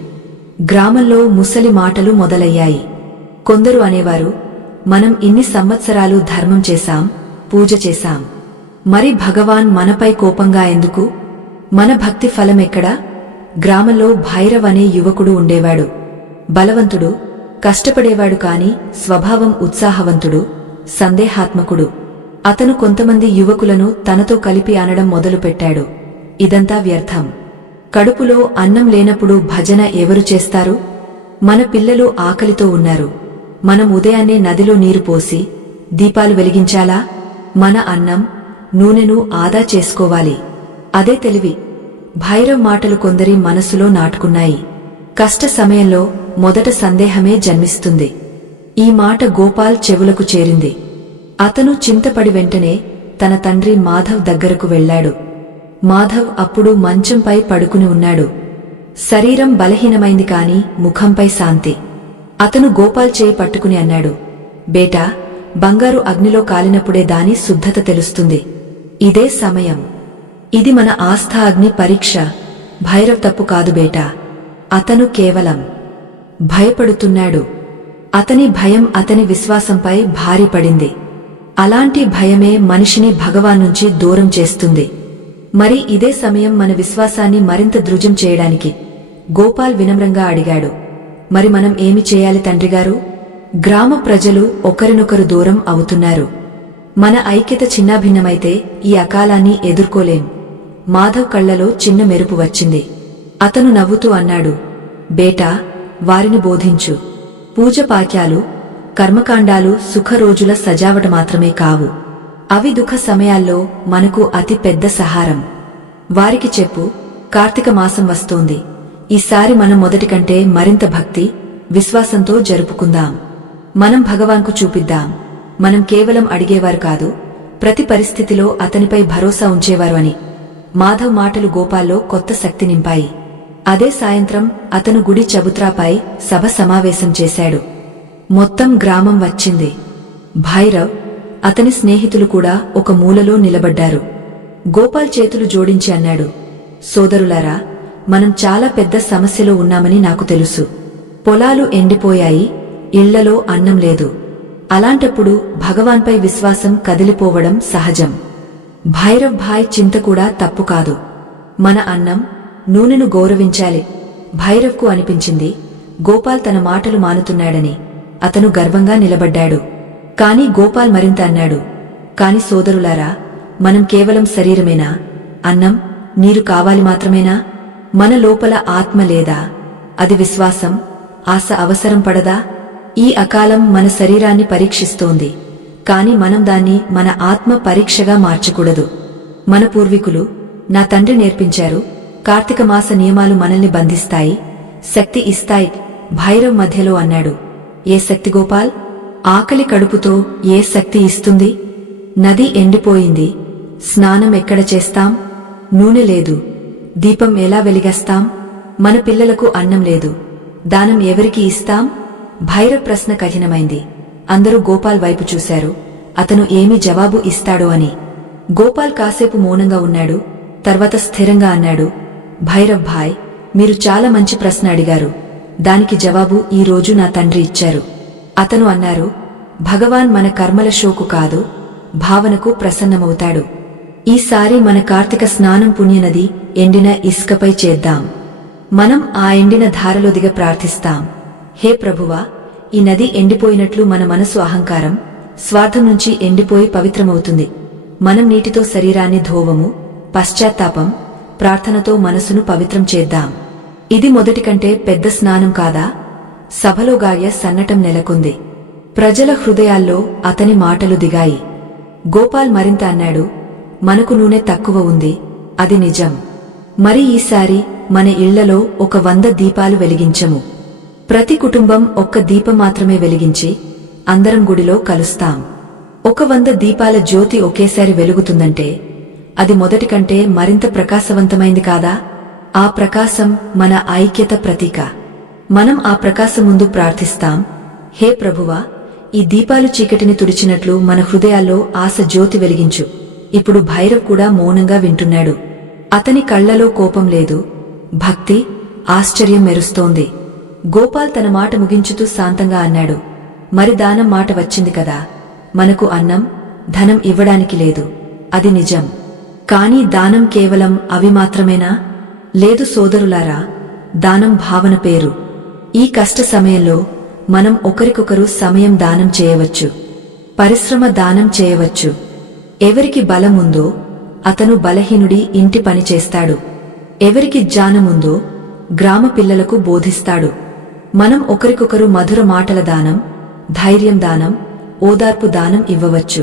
గ్రామంలో ముసలి మాటలు మొదలయ్యాయి. కొందరు అనేవారు, మనం ఇన్ని సంవత్సరాలు ధర్మం చేశాం, పూజ చేశాం. మరి భగవాన్ మనపై కోపంగా ఎందుకు? మన భక్తి ఫలమెక్కడా? గ్రామంలో భైరవ్ అనే యువకుడు ఉండేవాడు. బలవంతుడు, కష్టపడేవాడు కాని స్వభావం ఉత్సాహవంతుడు, సందేహాత్మకుడు. అతను కొంతమంది యువకులను తనతో కలిపి అనడం మొదలుపెట్టాడు, ఇదంతా వ్యర్థం. కడుపులో అన్నం లేనప్పుడు భజన ఎవరు చేస్తారు? మన పిల్లలు ఆకలితో ఉన్నారు. మనం ఉదయాన్నే నదిలో నీరు పోసి దీపాలు వెలిగించాలా? మన అన్నం, నూనెను ఆదా చేసుకోవాలి. అదే తెలివి. భైరవ్ మాటలు కొందరి మనసులో నాటుకున్నాయి. కష్ట సమయంలో మొదట సందేహమే జన్మిస్తుంది. ఈ మాట గోపాల్ చెవులకు చేరింది. అతను చింతపడి వెంటనే తన తండ్రి మాధవ్ దగ్గరకు వెళ్లాడు. మాధవ్ అప్పుడు మంచంపై పడుకుని ఉన్నాడు. శరీరం బలహీనమైంది కాని ముఖంపై శాంతి. అతను గోపాల్ చేయి పట్టుకుని అన్నాడు, బేటా, బంగారు అగ్నిలో కాలినప్పుడే దాని శుద్ధత తెలుస్తుంది. ఇదే సమయం. ఇది మన ఆస్థా అగ్ని పరీక్ష. భైరవ్ తప్పు కాదు బేటా. అతను కేవలం భయపడుతున్నాడు. అతని భయం అతని విశ్వాసంపై భారీ పడింది. అలాంటి భయమే మనిషిని భగవాన్ నుంచి దూరం చేస్తుంది. మరి ఇదే సమయం మన విశ్వాసాన్ని మరింత దృఢం చేయడానికి గోపాల్ వినమ్రంగా అడిగాడు, మరి మనం ఏమి చేయాలి తండ్రిగారు? గ్రామ ప్రజలు ఒకరినొకరు దూరం అవుతున్నారు. మన ఐక్యత చిన్నాభిన్నమైతే ఈ అకాలాన్ని ఎదుర్కోలేం. మాధవ్ కళ్లలో చిన్న మెరుపు వచ్చింది. అతను నవ్వుతూ అన్నాడు, బేటా, వారిని బోధించు. పూజపాక్యాలు, కర్మకాండాలు సుఖరోజుల సజావట మాత్రమే కావు. అవి దుఃఖ సమయాల్లో మనకు అతి పెద్ద సహారం. వారికి చెప్పు, కార్తీక మాసం వస్తోంది. ఈసారి మనం మొదటి కంటే మరింత భక్తి, విశ్వాసంతో జరుపుకుందాం. మనం భగవాన్కు చూపిద్దాం, మనం కేవలం అడిగేవారు కాదు, ప్రతి పరిస్థితిలో అతనిపై భరోసా ఉంచేవారు అని. మాధవ్ మాటలు గోపాల్లో కొత్త శక్తి నింపాయి. అదే సాయంత్రం అతను గుడి చబుత్రాపై సభ సమావేశం చేశాడు. మొత్తం గ్రామం వచ్చింది. భైరవ్, అతని స్నేహితులు కూడా ఒక మూలలో నిలబడ్డారు. గోపాల్ చేతులు జోడించి అన్నాడు, సోదరులారా, మనం చాలా పెద్ద సమస్యలో ఉన్నామని నాకు తెలుసు. పొలాలు ఎండిపోయాయి, ఇళ్లలో అన్నం లేదు. అలాంటప్పుడు భగవాన్పై విశ్వాసం కదిలిపోవడం సహజం. భైరవ్ భాయ్ చింత కూడా తప్పు కాదు. మన అన్నం, నూనెను గౌరవించాలి. భైరవ్కు అనిపించింది గోపాల్ తన మాటలు మానుతున్నాడని. అతను గర్వంగా నిలబడ్డాడు. కాని గోపాల్ మరింత అన్నాడు, కాని సోదరులారా, మనం కేవలం శరీరమేనా? అన్నం, నీరు కావాలి మాత్రమేనా? మన లోపల ఆత్మ లేదా? అది విశ్వాసం, ఆశ అవసరం పడదా? ఈ అకాలం మన శరీరాన్ని పరీక్షిస్తోంది. కాని మనం దాన్ని మన ఆత్మ పరీక్షగా మార్చకూడదు. మన పూర్వీకులు, నా తండ్రి నేర్పించారు, కార్తీక మాస నియమాలు మనల్ని బంధిస్తాయి, శక్తి ఇస్తాయి. భైరవ్ మధ్యలో అన్నాడు, ఏ శక్తి గోపాల్? ఆకలి కడుపుతో ఏ శక్తి ఇస్తుంది? నది ఎండిపోయింది, స్నానం ఎక్కడ చేస్తాం? నూనె లేదు, దీపం ఎలా వెలిగస్తాం? మన పిల్లలకు అన్నం లేదు, దానం ఎవరికి ఇస్తాం? భైరవ్ ప్రశ్న కఠినమైంది. అందరూ గోపాల్ వైపు చూశారు, అతను ఏమి జవాబు ఇస్తాడో అని. గోపాల్ కాసేపు మౌనంగా ఉన్నాడు. తర్వాత స్థిరంగా అన్నాడు, భైరవ్ భాయ్, మీరు చాలా మంచి ప్రశ్న అడిగారు. దానికి జవాబు ఈ రోజు నా తండ్రి ఇచ్చారు. అతను అన్నారు, భగవాన్ మన కర్మల షోకు కాదు, భావనకు ప్రసన్నమవుతాడు. ఈసారి మన కార్తీక స్నానం పుణ్యనది ఎండిన ఇసుకపై చేద్దాం. మనం ఆ ఎండిన ధారలో దిగ ప్రార్థిస్తాం. హే ప్రభువా, ఈ నది ఎండిపోయినట్లు మన మనసు అహంకారం, స్వార్థం నుంచి ఎండిపోయి పవిత్రమవుతుంది. మనం నీటితో శరీరాన్ని ధోవము, పశ్చాత్తాపం, ప్రార్థనతో మనసును పవిత్రం చేద్దాం. ఇది మొదటి కంటే పెద్ద స్నానం కాదా? సభలో గాయ సన్నటం నెలకొంది. ప్రజల హృదయాల్లో అతని మాటలు దిగాయి. గోపాల్ మరింత అన్నాడు, మనకు నూనె తక్కువ ఉంది, అది నిజం. మరి ఈసారి మన ఇళ్లలో 100 దీపాలు వెలిగించము. ప్రతి కుటుంబం 1 దీపం మాత్రమే వెలిగించి అందరం గుడిలో కలుస్తాం. 100 దీపాల జ్యోతి ఒకేసారి వెలుగుతుందంటే అది మొదటి కంటే మరింత ప్రకాశవంతమైంది కాదా? ఆ ప్రకాశం మన ఐక్యత ప్రతీక. మనం ఆ ప్రకాశం ముందు ప్రార్థిస్తాం, హే ప్రభువా, ఈ దీపాలు చీకటిని తుడిచినట్లు మన హృదయాల్లో ఆశ జ్యోతి వెలిగించు. ఇప్పుడు భైరవ్ కూడా మౌనంగా వింటున్నాడు. అతని కళ్లలో కోపం లేదు, భక్తి, ఆశ్చర్యం మెరుస్తోంది. గోపాల్ తన మాట ముగించుతూ శాంతంగా అన్నాడు, మరి దానం మాట వచ్చింది కదా. మనకు అన్నం, ధనం ఇవ్వడానికి లేదు, అది నిజం. కాని దానం కేవలం అవి మాత్రమేనా? లేదు సోదరులారా, దానం భావన పేరు. ఈ కష్ట సమయంలో మనం ఒకరికొకరు సమయం దానం చేయవచ్చు, పరిశ్రమ దానం చేయవచ్చు. ఎవరికి బలముందో అతను బలహీనుడి ఇంటి పని చేస్తాడు. ఎవరికి జ్ఞానముందో గ్రామ పిల్లలకు బోధిస్తాడు. మనం ఒకరికొకరు మధుర మాటల దానం, ధైర్యం దానం, ఓదార్పు దానం ఇవ్వవచ్చు.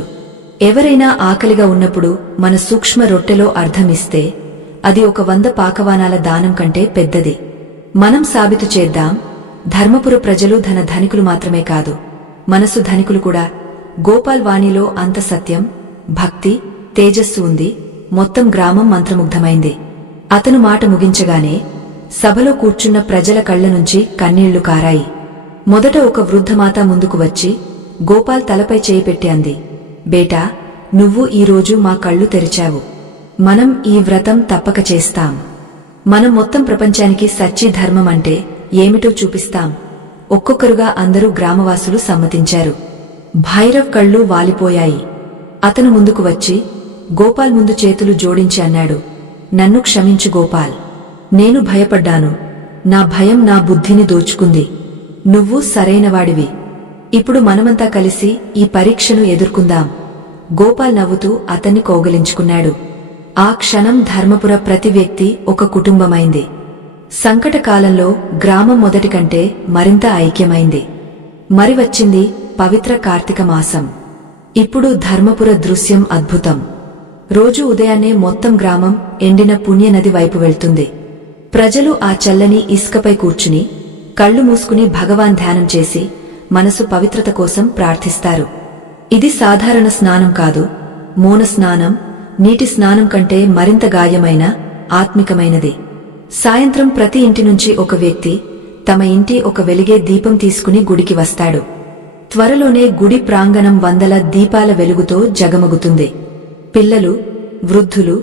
ఎవరైనా ఆకలిగా ఉన్నప్పుడు మన సూక్ష్మ రొట్టెలో అర్థమిస్తే అది 100 పాకవానాల దానం కంటే పెద్దది. మనం సాబితు చేద్దాం, ధర్మపుర ప్రజలు ధనికులు మాత్రమే కాదు, మనసు ధనికులు కూడా. గోపాల్ వాణిలో అంత సత్యం, భక్తి, తేజస్సు ఉంది. మొత్తం గ్రామం మంత్రముగ్ధమైంది. అతను మాట ముగించగానే సభలో కూర్చున్న ప్రజల కళ్ల నుంచి కన్నీళ్లు కారాయి. మొదట ఒక వృద్ధమాత ముందుకు వచ్చి గోపాల్ తలపై చేయి పెట్టి అంది, బేటా, నువ్వు ఈరోజు మా కళ్ళు తెరిచావు. మనం ఈ వ్రతం తప్పక చేస్తాం. మనం మొత్తం ప్రపంచానికి సచ్చి ధర్మం అంటే ఏమిటో చూపిస్తాం. ఒక్కొక్కరుగా అందరూ గ్రామవాసులు సమ్మతించారు. భైరవ్ కళ్ళు వాలిపోయాయి. అతను ముందుకు వచ్చి గోపాల్ ముందు చేతులు జోడించి అన్నాడు, నన్ను క్షమించు గోపాల్. నేను భయపడ్డాను. నా భయం నా బుద్ధిని దోచుకుంది. నువ్వు సరైనవాడివి. ఇప్పుడు మనమంతా కలిసి ఈ పరీక్షను ఎదుర్కొందాం. గోపాల్ నవ్వుతూ అతన్ని కౌగలించుకున్నాడు. ఆ క్షణం ధర్మపుర ప్రతి వ్యక్తి ఒక కుటుంబమైంది. సంకటకాలంలో గ్రామం మొదటి కంటే మరింత ఐక్యమైంది. మరి వచ్చింది పవిత్ర కార్తీక మాసం. ఇప్పుడు ధర్మపుర దృశ్యం అద్భుతం. రోజు ఉదయాన్నే మొత్తం గ్రామం ఎండిన పుణ్యనది వైపు వెళ్తుంది. ప్రజలు ఆ చల్లని ఇసుకపై కూర్చుని కళ్ళు మూసుకుని భగవాన్ ధ్యానం చేసి మనసు పవిత్రత కోసం ప్రార్థిస్తారు. ఇది సాధారణ స్నానం కాదు, మౌన స్నానం, నీటి స్నానం కంటే మరింత గాయమైన, ఆత్మికమైనది. సాయంత్రం ప్రతి ఇంటి నుంచి ఒక వ్యక్తి తమ ఇంటి ఒక వెలిగే దీపం తీసుకుని గుడికి వస్తాడు. త్వరలోనే గుడి ప్రాంగణం 100 దీపాల వెలుగుతో జగమగుతుంది. పిల్లలు, వృద్ధులు,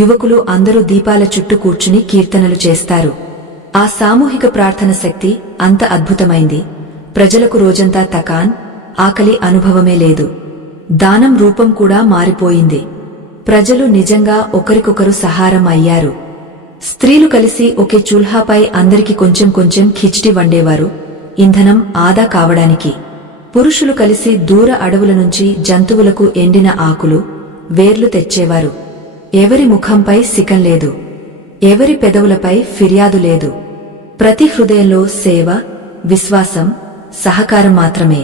యువకులు అందరూ దీపాల చుట్టూ కూర్చుని కీర్తనలు చేస్తారు. ఆ సామూహిక ప్రార్థన శక్తి అంత అద్భుతమైంది. ప్రజలకు రోజంతా తకాన్, ఆకలి అనుభవమే లేదు. దానం రూపం కూడా మారిపోయింది. ప్రజలు నిజంగా ఒకరికొకరు సహారం అయ్యారు. స్త్రీలు కలిసి ఒకే చుల్హాపై అందరికి కొంచెం కొంచెం ఖిచడి వండేవారు, ఇంధనం ఆదా కావడానికి. పురుషులు కలిసి దూర అడవుల నుంచి జంతువులకు ఎండిన ఆకులు, వేర్లు తెచ్చేవారు. ఎవరి ముఖంపై సికం లేదు, ఎవరి పెదవులపై ఫిర్యాదు లేదు. ప్రతి హృదయంలో సేవ, విశ్వాసం, సహకారం మాత్రమే.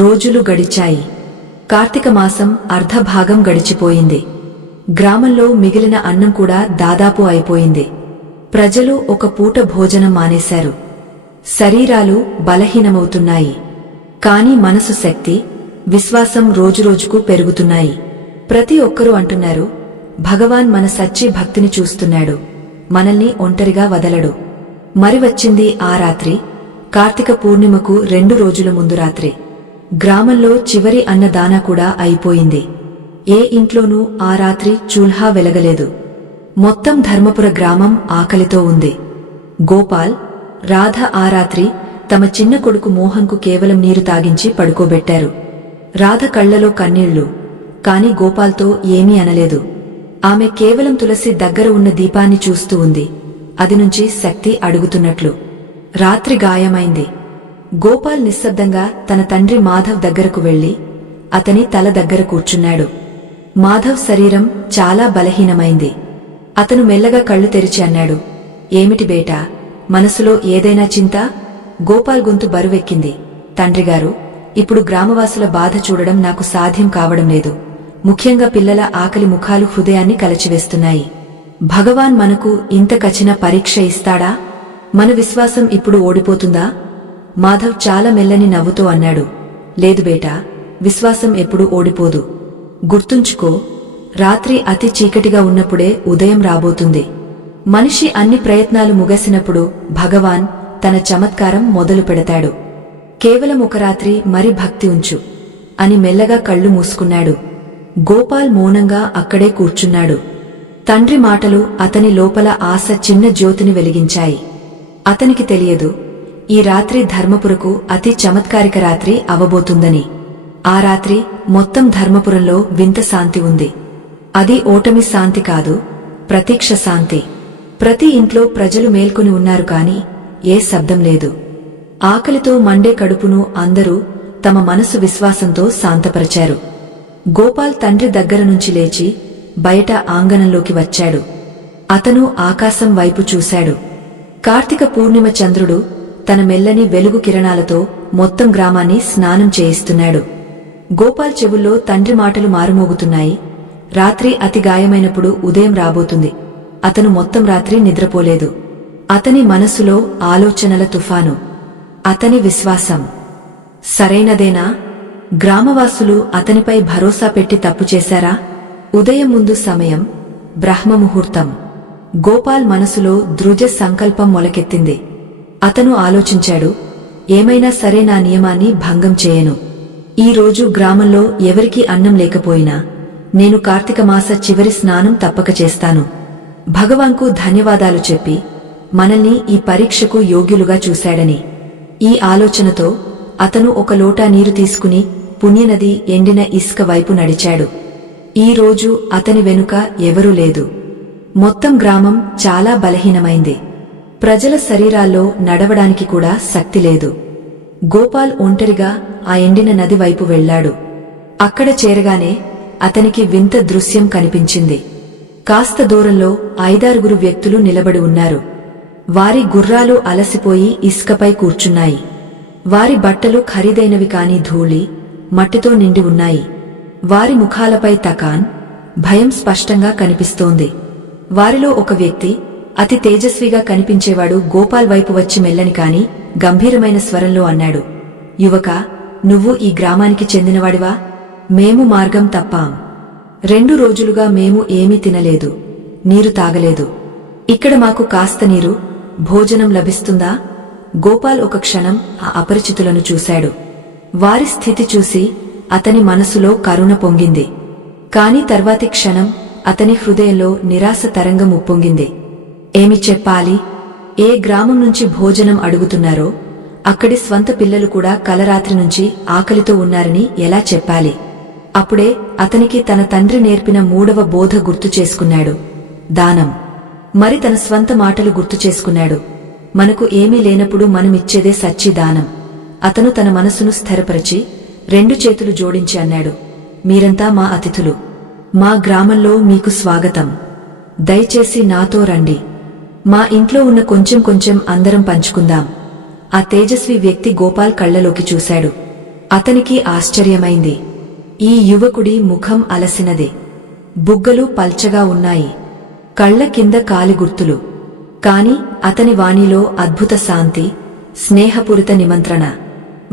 రోజులు గడిచాయి. కార్తీక మాసం అర్ధభాగం గడిచిపోయింది. గ్రామంలో మిగిలిన అన్నం కూడా దాదాపు అయిపోయింది. ప్రజలు ఒక పూట భోజనం మానేశారు. శరీరాలు బలహీనమవుతున్నాయి. కాని మనసు శక్తి, విశ్వాసం రోజురోజుకు పెరుగుతున్నాయి. ప్రతి ఒక్కరూ అంటున్నారు, భగవాన్ మన సచ్చి భక్తిని చూస్తున్నాడు, మనల్ని ఒంటరిగా వదలడు. మరి వచ్చింది ఆ రాత్రి. కార్తీక పూర్ణిమకు 2 రోజుల ముందు రాత్రి గ్రామంలో చివరి అన్నదాన కూడా అయిపోయింది. ఏ ఇంట్లోనూ ఆ రాత్రి చూల్హా వెలగలేదు. మొత్తం ధర్మపుర గ్రామం ఆకలితో ఉంది. గోపాల్, రాధ ఆ రాత్రి తమ చిన్న కొడుకు మోహన్కు కేవలం నీరు తాగించి పడుకోబెట్టారు. రాధ కళ్లలో కన్నీళ్లు, కాని గోపాల్తో ఏమీ అనలేదు. ఆమె కేవలం తులసి దగ్గర ఉన్న దీపాన్ని చూస్తూ ఉంది, అది నుంచి శక్తి అడుగుతున్నట్లు. రాత్రి గాయమైంది. గోపాల్ నిశ్శబ్దంగా తన తండ్రి మాధవ్ దగ్గరకు వెళ్లి అతని తల దగ్గర కూర్చున్నాడు. మాధవ్ శరీరం చాలా బలహీనమైంది. అతను మెల్లగా కళ్ళు తెరిచి అన్నాడు, ఏమిటి బేటా, మనసులో ఏదైనా చింత? గోపాల్ గొంతు బరువెక్కింది. తండ్రిగారు, ఇప్పుడు గ్రామవాసుల బాధ చూడడం నాకు సాధ్యం కావడం లేదు. ముఖ్యంగా పిల్లల ఆకలి ముఖాలు హృదయాన్ని కలచివేస్తున్నాయి. భగవాన్ మనకు ఇంత కఠిన పరీక్ష ఇస్తాడా? మన విశ్వాసం ఇప్పుడు ఓడిపోతుందా? మాధవ్ చాలా మెల్లని నవ్వుతో అన్నాడు, లేదు బేటా, విశ్వాసం ఎప్పుడూ ఓడిపోదు. గుర్తుంచుకో, రాత్రి అతి చీకటిగా ఉన్నప్పుడే ఉదయం రాబోతుంది. మనిషి అన్ని ప్రయత్నాలు ముగిసినప్పుడు భగవాన్ తన చమత్కారం మొదలు పెడతాడు. కేవలం ఒక రాత్రి మరి భక్తి ఉంచు అని మెల్లగా కళ్ళు మూసుకున్నాడు. గోపాల్ మౌనంగా అక్కడే కూర్చున్నాడు. తండ్రి మాటలు అతని లోపల ఆశ చిన్న జ్యోతిని వెలిగించాయి. అతనికి తెలియదు, ఈ రాత్రి ధర్మపురకు అతి చమత్కారిక రాత్రి అవబోతుందని. ఆ రాత్రి మొత్తం ధర్మపురంలో వింత శాంతి ఉంది. అది ఓటమి శాంతి కాదు, ప్రతీక్ష శాంతి. ప్రతి ఇంట్లో ప్రజలు మేల్కొని ఉన్నారు, కాని ఏ శబ్దం లేదు. ఆకలితో మండే కడుపును అందరూ తమ మనసు విశ్వాసంతో శాంతపరిచారు. గోపాల్ తండ్రి దగ్గర నుంచి లేచి బయట ఆంగణంలోకి వచ్చాడు. అతను ఆకాశం వైపు చూశాడు. కార్తీక పూర్ణిమ చంద్రుడు తన మెల్లని వెలుగు కిరణాలతో మొత్తం గ్రామాన్ని స్నానం చేయిస్తున్నాడు. గోపాల్ చెవుల్లో తండ్రి మాటలు మారుమోగుతున్నాయి, రాత్రి అతి గాయమైనప్పుడు ఉదయం రాబోతుంది. అతను మొత్తం రాత్రి నిద్రపోలేదు. అతని మనసులో ఆలోచనల తుఫాను. అతని విశ్వాసం సరైనదేనా? గ్రామవాసులు అతనిపై భరోసా పెట్టి తప్పు చేశారా? ఉదయం ముందు సమయం, బ్రహ్మముహూర్తం. గోపాల్ మనసులో దృఢ సంకల్పం మొలకెత్తింది. అతను ఆలోచించాడు, ఏమైనా సరే నా నియమాన్ని భంగం చేయను. ఈ రోజు గ్రామంలో ఎవరికీ అన్నం లేకపోయినా నేను కార్తీక మాస చివరి స్నానం తప్పక చేస్తాను. భగవాన్కు ధన్యవాదాలు చెప్పి మనల్ని ఈ పరీక్షకు యోగ్యులుగా చూశాడని. ఈ ఆలోచనతో అతను ఒక లోటా నీరు తీసుకుని పుణ్యనది ఎండిన ఇసుక వైపు నడిచాడు. ఈ రోజు అతని వెనుక ఎవరూ లేదు. మొత్తం గ్రామం చాలా బలహీనమైంది. ప్రజల శరీరాల్లో నడవడానికి కూడా శక్తి లేదు. గోపాల్ ఒంటరిగా ఆ ఎండిన నది వైపు వెళ్లాడు. అక్కడ చేరగానే అతనికి వింత దృశ్యం కనిపించింది. కాస్త దూరంలో 5-6 వ్యక్తులు నిలబడి ఉన్నారు. వారి గుర్రాలు అలసిపోయి ఇసుకపై కూర్చున్నాయి. వారి బట్టలు ఖరీదైనవి కాని ధూళి, మట్టితో నిండి ఉన్నాయి. వారి ముఖాలపై తకాన్, భయం స్పష్టంగా కనిపిస్తోంది. వారిలో ఒక వ్యక్తి, అతి తేజస్విగా కనిపించేవాడు, గోపాల్ వైపు వచ్చి మెల్లని కాని గంభీరమైన స్వరంలో అన్నాడు, యువకా, నువ్వు ఈ గ్రామానికి చెందినవాడివా? మేము మార్గం తప్పాం. 2 రోజులుగా మేము ఏమీ తినలేదు, నీరు తాగలేదు. ఇక్కడ మాకు కాస్త నీరు, భోజనం లభిస్తుందా? గోపాల్ ఒక క్షణం ఆ అపరిచితులను చూశాడు. వారి స్థితి చూసి అతని మనసులో కరుణ పొంగింది. కాని తర్వాతి క్షణం అతని హృదయంలో నిరాశ తరంగం ఉప్పొంగింది. ఏమి చెప్పాలి? ఏ గ్రామం నుంచి భోజనం అడుగుతున్నారో అక్కడి స్వంత పిల్లలు కూడా కలరాత్రి నుంచి ఆకలితో ఉన్నారని ఎలా చెప్పాలి? అప్పుడే అతనికి తన తండ్రి నేర్పిన 3వ బోధ గుర్తు చేసుకున్నాడు, దానం. మరి తన స్వంత మాటలు గుర్తు చేసుకున్నాడు, మనకు ఏమీ లేనప్పుడు మనమిచ్చేదే సచ్చి దానం. అతను తన మనసును స్థిరపరిచి 2 చేతులు జోడించి అన్నాడు, మీరంతా మా అతిథులు. మా గ్రామంలో మీకు స్వాగతం. దయచేసి నాతో రండి. మా ఇంట్లో ఉన్న కొంచెం కొంచెం అందరం పంచుకుందాం. ఆ తేజస్వి వ్యక్తి గోపాల్ కళ్లలోకి చూశాడు. అతనికి ఆశ్చర్యమైంది. ఈ యువకుడి ముఖం అలసినది. బుగ్గలు పల్చగా ఉన్నాయి. కళ్ల కింద కాలి గుర్తులు. కాని అతని వాణిలో అద్భుత శాంతి, స్నేహపూరిత నిమంత్రణ.